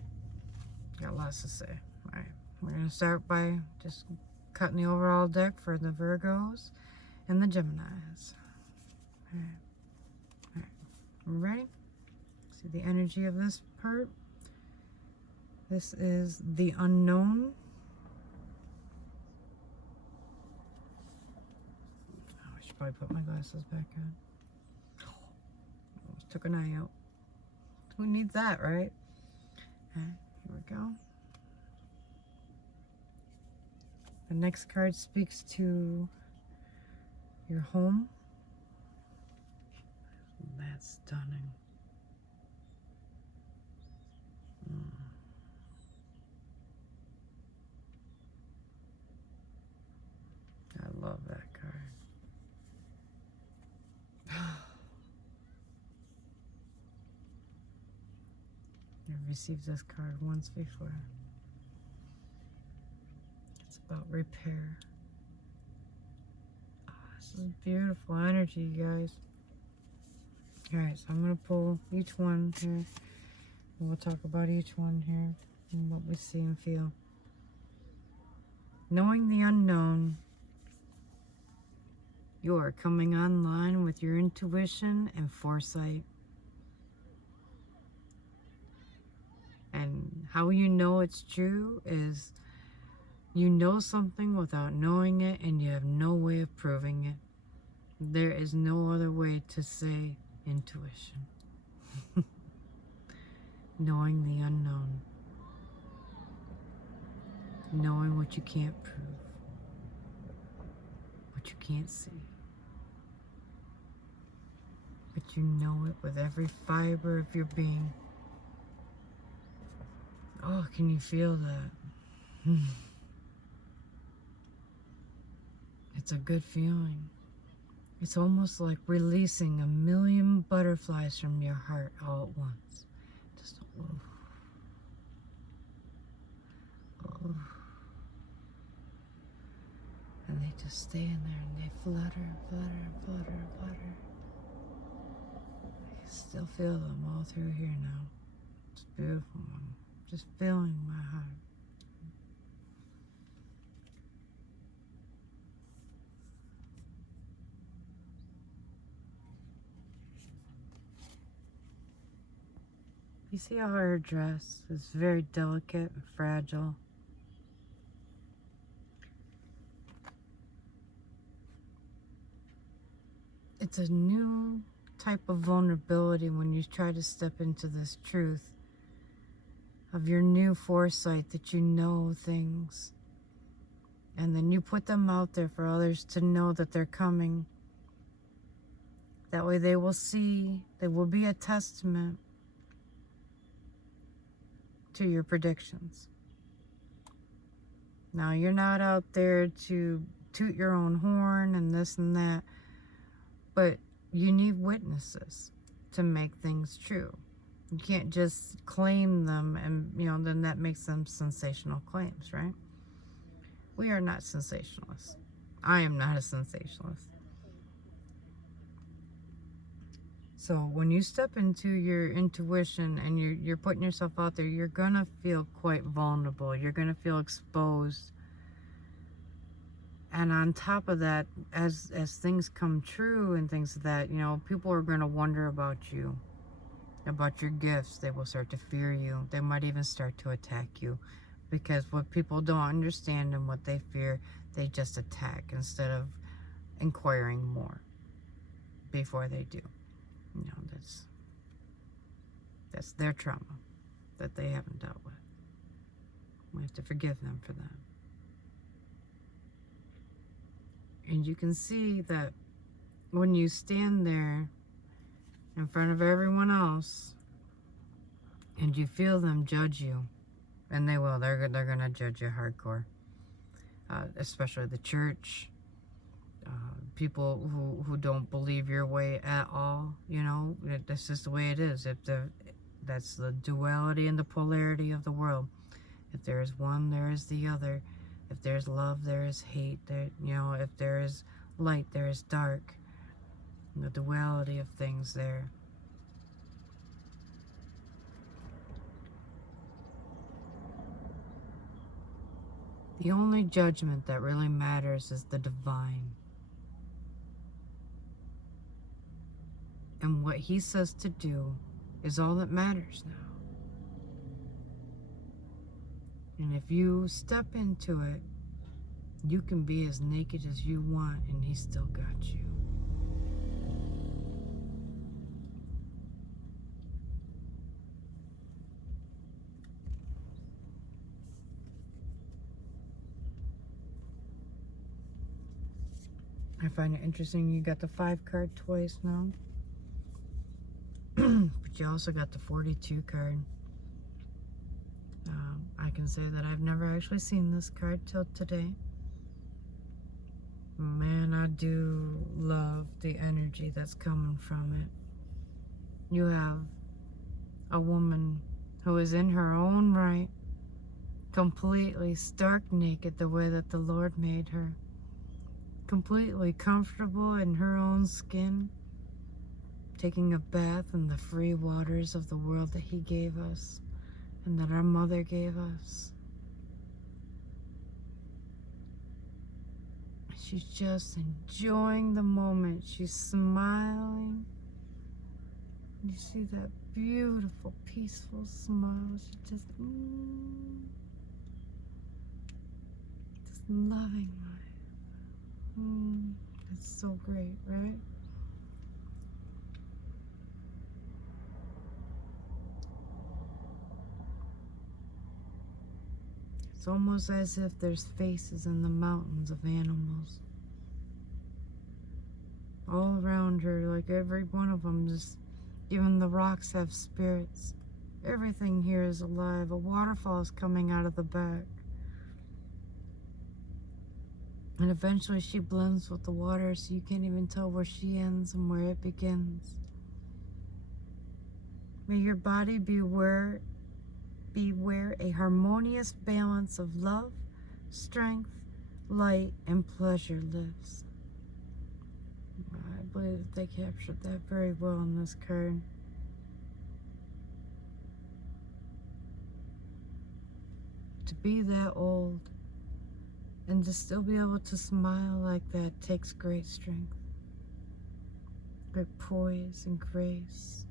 Got lots to say. Alright, we're going to start by just cutting the overall deck for the Virgos and the Geminis. Alright. Alright. Ready? See the energy of this part? This is the unknown. Probably put my glasses back on. Almost took an eye out. Who needs that, right? Okay, here we go. The next card speaks to your home. That's stunning. I love that card. I've received this card once before. It's about repair. Oh, this is beautiful energy, you guys. Alright, so I'm going to pull each one here. And we'll talk about each one here and what we see and feel. Knowing the unknown You are coming online with your intuition and foresight. And how you know it's true is you know something without knowing it, and you have no way of proving it. There is no other way to say intuition. Knowing the unknown. Knowing what you can't prove. What you can't see. But you know it with every fiber of your being. Oh, can you feel that? It's a good feeling. It's almost like releasing a million butterflies from your heart all at once. Just oof. Oof. And they just stay in there and they flutter and flutter and flutter and flutter. I can still feel them all through here now. It's beautiful. I'm just feeling my heart. You see how her dress is very delicate and fragile. It's a new type of vulnerability when you try to step into this truth of your new foresight, that you know things. And then you put them out there for others to know that they're coming. That way they will see, they will be a testament to your predictions. Now, you're not out there to toot your own horn and this and that, but you need witnesses to make things true. You can't just claim them and, then that makes them sensational claims, right? We are not sensationalists. I am not a sensationalist. So when you step into your intuition and you're putting yourself out there, you're going to feel quite vulnerable. You're going to feel exposed. And on top of that, as things come true and things like that, people are going to wonder about you, about your gifts. They will start to fear you. They might even start to attack you, because what people don't understand and what they fear, they just attack instead of inquiring more before they do. That's their trauma that they haven't dealt with. We have to forgive them for that. And you can see that when you stand there in front of everyone else and you feel them judge you, and they will, they're going to judge you hardcore, especially the church, people who don't believe your way at all. That's just the way it is. That's the duality and the polarity of the world. If there is one, there is the other. If there's love, there is hate. If there is light, there is dark. The duality of things there. The only judgment that really matters is the divine. And what he says to do is all that matters now. And if you step into it, you can be as naked as you want, and he's still got you. I find it interesting you got the 5 card twice now. But you also got the 42 card. I can say that I've never actually seen this card till today. Man, I do love the energy that's coming from it. You have a woman who is in her own right, completely stark naked the way that the Lord made her, completely comfortable in her own skin, taking a bath in the free waters of the world that he gave us and that our mother gave us. She's just enjoying the moment. She's smiling. You see that beautiful, peaceful smile. She just loving life. It's so great, right? It's almost as if there's faces in the mountains of animals all around her, like every one of them. Just even the rocks have spirits. Everything here is alive. A waterfall is coming out of the back, and eventually she blends with the water, so you can't even tell where she ends and where it begins. May your body beware a harmonious balance of love, strength, light, and pleasure lives. I believe that they captured that very well in this card. To be that old and to still be able to smile like that takes great strength, great poise and grace.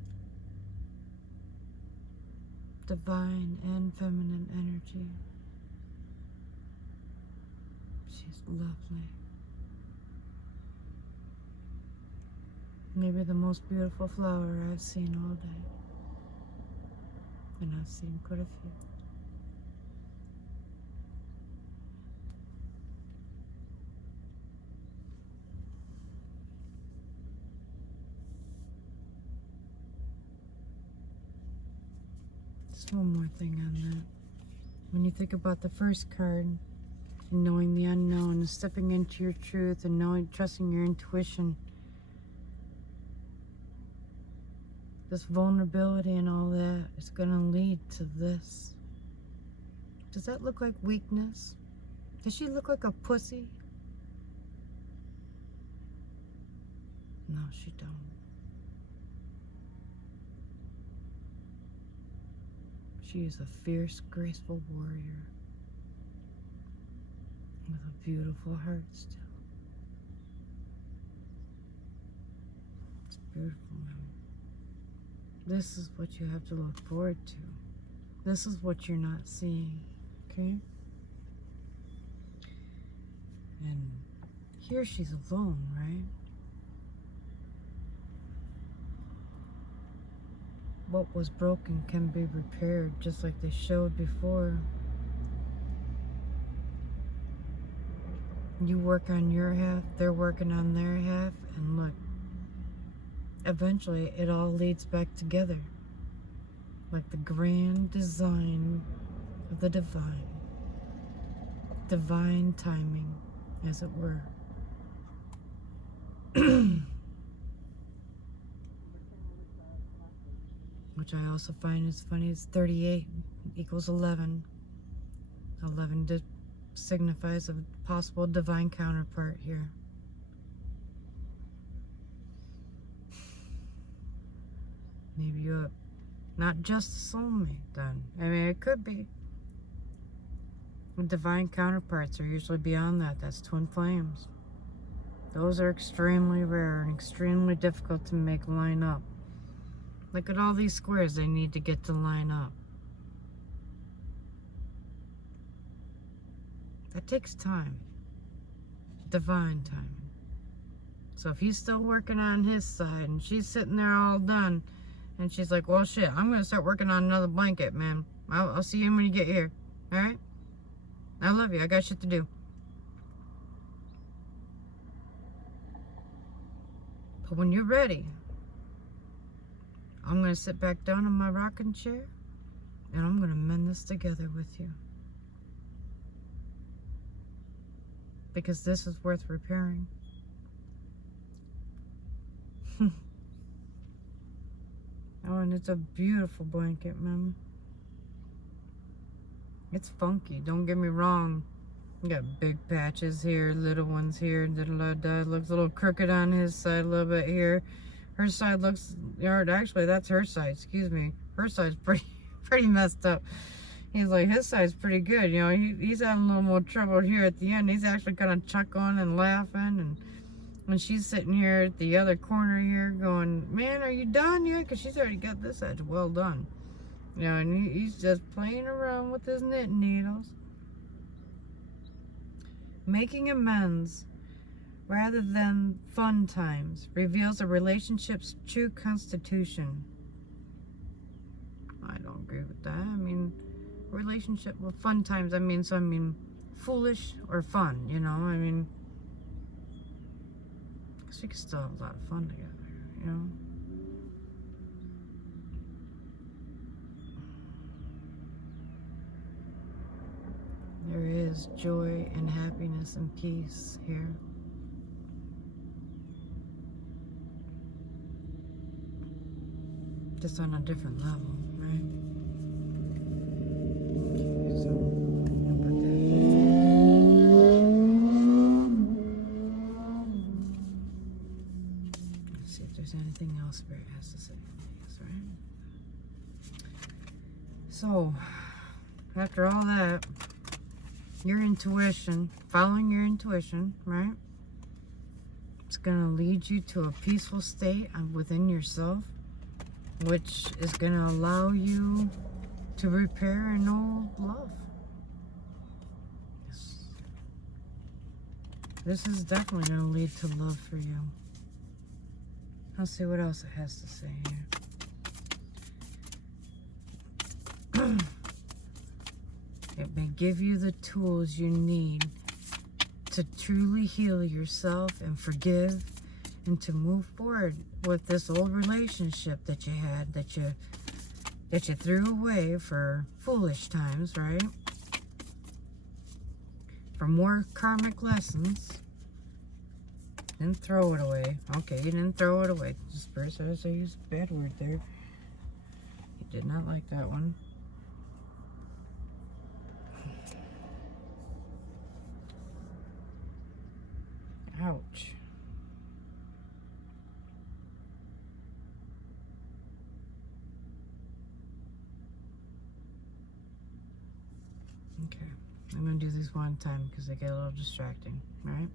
Divine and feminine energy. She's lovely. Maybe the most beautiful flower I've seen all day. And I've seen quite a few. Just one more thing on that. When you think about the first card, and knowing the unknown, and stepping into your truth, and trusting your intuition, this vulnerability and all that is going to lead to this. Does that look like weakness? Does she look like a pussy? No, she don't. She is a fierce, graceful warrior with a beautiful heart still. It's beautiful, man. This is what you have to look forward to. This is what you're not seeing, okay? And here she's alone, right? What was broken can be repaired, just like they showed before. You work on your half, they're working on their half, and look, eventually it all leads back together, like the grand design of the divine timing, as it were. Which I also find is funny. It's 38 equals 11. 11 signifies a possible divine counterpart here. Maybe you're not just a soulmate then. I mean, it could be. Divine counterparts are usually beyond that. That's twin flames. Those are extremely rare and extremely difficult to make line up. Look at all these squares they need to get to line up. That takes time. Divine timing. So if he's still working on his side and she's sitting there all done, and she's like, well, shit, I'm going to start working on another blanket, man. I'll see you when you get here. All right? I love you. I got shit to do. But when you're ready, I'm going to sit back down in my rocking chair and I'm going to mend this together with you. Because this is worth repairing. Oh, and it's a beautiful blanket, man. It's funky, don't get me wrong. You got big patches here, little ones here, looks a little crooked on his side a little bit here. Her side looks, actually that's her side, excuse me. Her side's pretty messed up. He's like, his side's pretty good. You know, he's having a little more trouble here at the end. He's actually kind of chuckling and laughing. And she's sitting here at the other corner here going, man, are you done yet? Because she's already got this edge well done. You know, and he's just playing around with his knitting needles. Making amends rather than fun times reveals a relationship's true constitution. I don't agree with that. I mean, relationship with fun times, I mean foolish or fun, you know? I mean, because we can still have a lot of fun together, you know? There is joy and happiness and peace here. Just on a different level, right? Okay, so I'll put that there. Let's see if there's anything else Spirit has to say. Yes, right? So, after all that, your intuition, following your intuition, right? It's going to lead you to a peaceful state within yourself, which is going to allow you to repair and know love. This is definitely going to lead to love for you. I'll see what else it has to say here. It may give you the tools you need to truly heal yourself and forgive, and to move forward with this old relationship that you had, that you threw away for foolish times, right? For more karmic lessons. Didn't throw it away. Okay, you didn't throw it away. The Spirit says I used a bad word there. He did not like that one. Ouch. Okay, I'm going to do this one time because they get a little distracting, right?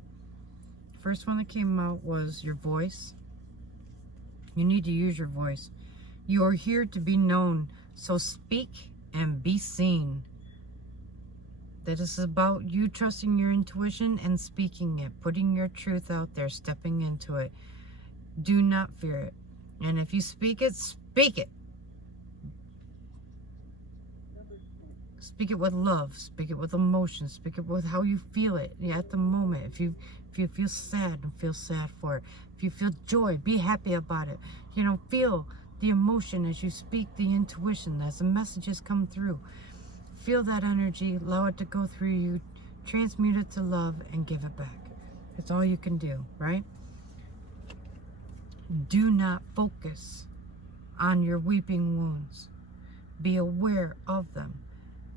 First one that came out was your voice. You need to use your voice. You are here to be known, so speak and be seen. That is about you trusting your intuition and speaking it, putting your truth out there, stepping into it. Do not fear it. And if you speak it, speak it. Speak it with love. Speak it with emotion. Speak it with how you feel it at the moment. If you feel sad, feel sad for it. If you feel joy, be happy about it. You know, feel the emotion as you speak the intuition, as the messages come through. Feel that energy, allow it to go through you, transmute it to love, and give it back. That's all you can do, right? Do not focus on your weeping wounds. Be aware of them.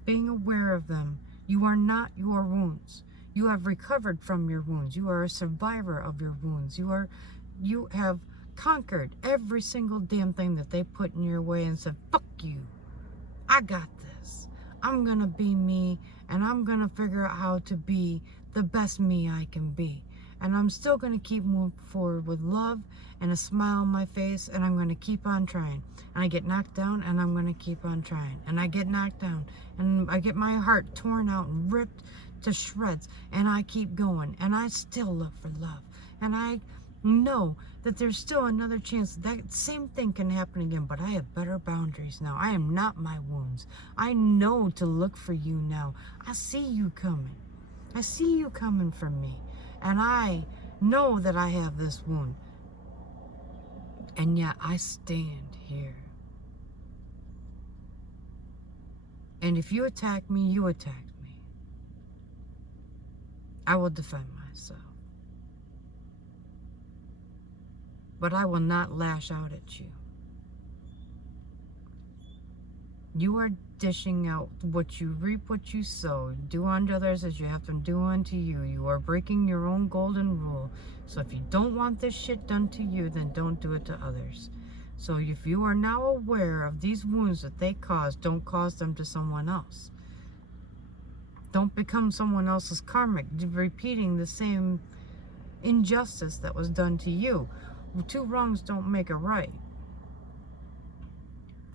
Being aware of them, you are not your wounds. You have recovered from your wounds. You are a survivor of your wounds. You have conquered every single damn thing that they put in your way and said, fuck you. I got this. I'm going to be me, and I'm going to figure out how to be the best me I can be. And I'm still going to keep moving forward with love and a smile on my face, and I'm going to keep on trying. And I get knocked down, and I'm going to keep on trying. And I get knocked down, and I get my heart torn out and ripped to shreds, and I keep going. And I still look for love. And I know that there's still another chance that same thing can happen again, but I have better boundaries now. I am not my wounds. I know to look for you now. I see you coming. I see you coming for me. And I know that I have this wound. And yet I stand here. And if you attack me, you attacked me. I will defend myself. But I will not lash out at you. You are dishing out what you reap, what you sow. Do unto others as you have them do unto you. You are breaking your own golden rule. So if you don't want this shit done to you, then don't do it to others. So if you are now aware of these wounds that they caused, don't cause them to someone else. Don't become someone else's karmic, repeating the same injustice that was done to you. Two wrongs don't make a right.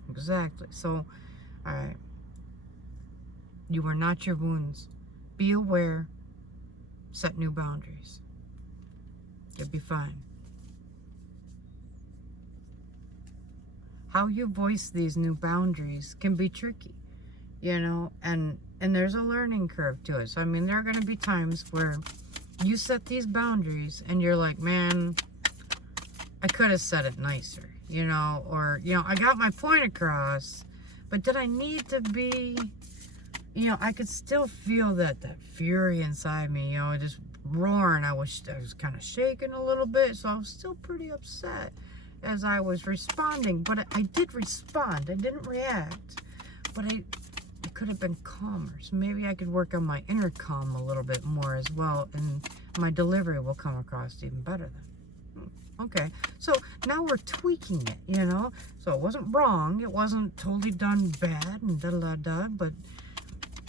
Exactly. So, alright. You are not your wounds. Be aware. Set new boundaries. You'll be fine. How you voice these new boundaries can be tricky, you know, and there's a learning curve to it. So, I mean, there are going to be times where you set these boundaries and you're like, man, I could have said it nicer, you know, or, you know, I got my point across, but did I need to be, you know, I could still feel that fury inside me, you know, just roaring. I was kind of shaking a little bit, so I was still pretty upset as I was responding, but I did respond. I didn't react, but I could have been calmer. So maybe I could work on my inner calm a little bit more as well, and my delivery will come across even better then. Okay, so now we're tweaking it, you know? So it wasn't wrong, it wasn't totally done bad and da-da-da-da, but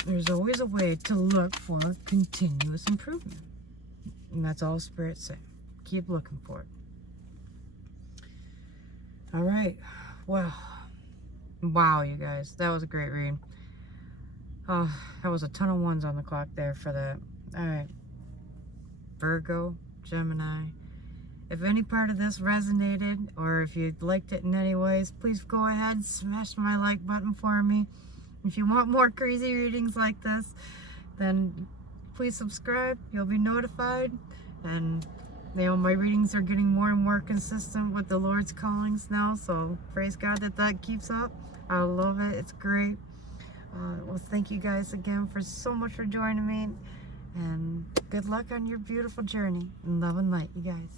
there's always a way to look for continuous improvement. And that's all Spirit's saying. Keep looking for it. All right. Well, wow, you guys. That was a great read. Oh, that was a ton of ones on the clock there for that. All right. Virgo, Gemini. If any part of this resonated, or if you liked it in any ways, please go ahead, smash my like button for me. If you want more crazy readings like this, then please subscribe. You'll be notified. And, you know, my readings are getting more and more consistent with the Lord's callings now. So praise God that keeps up. I love it. It's great. Well, thank you guys again for so much for joining me. And good luck on your beautiful journey. And love and light, you guys.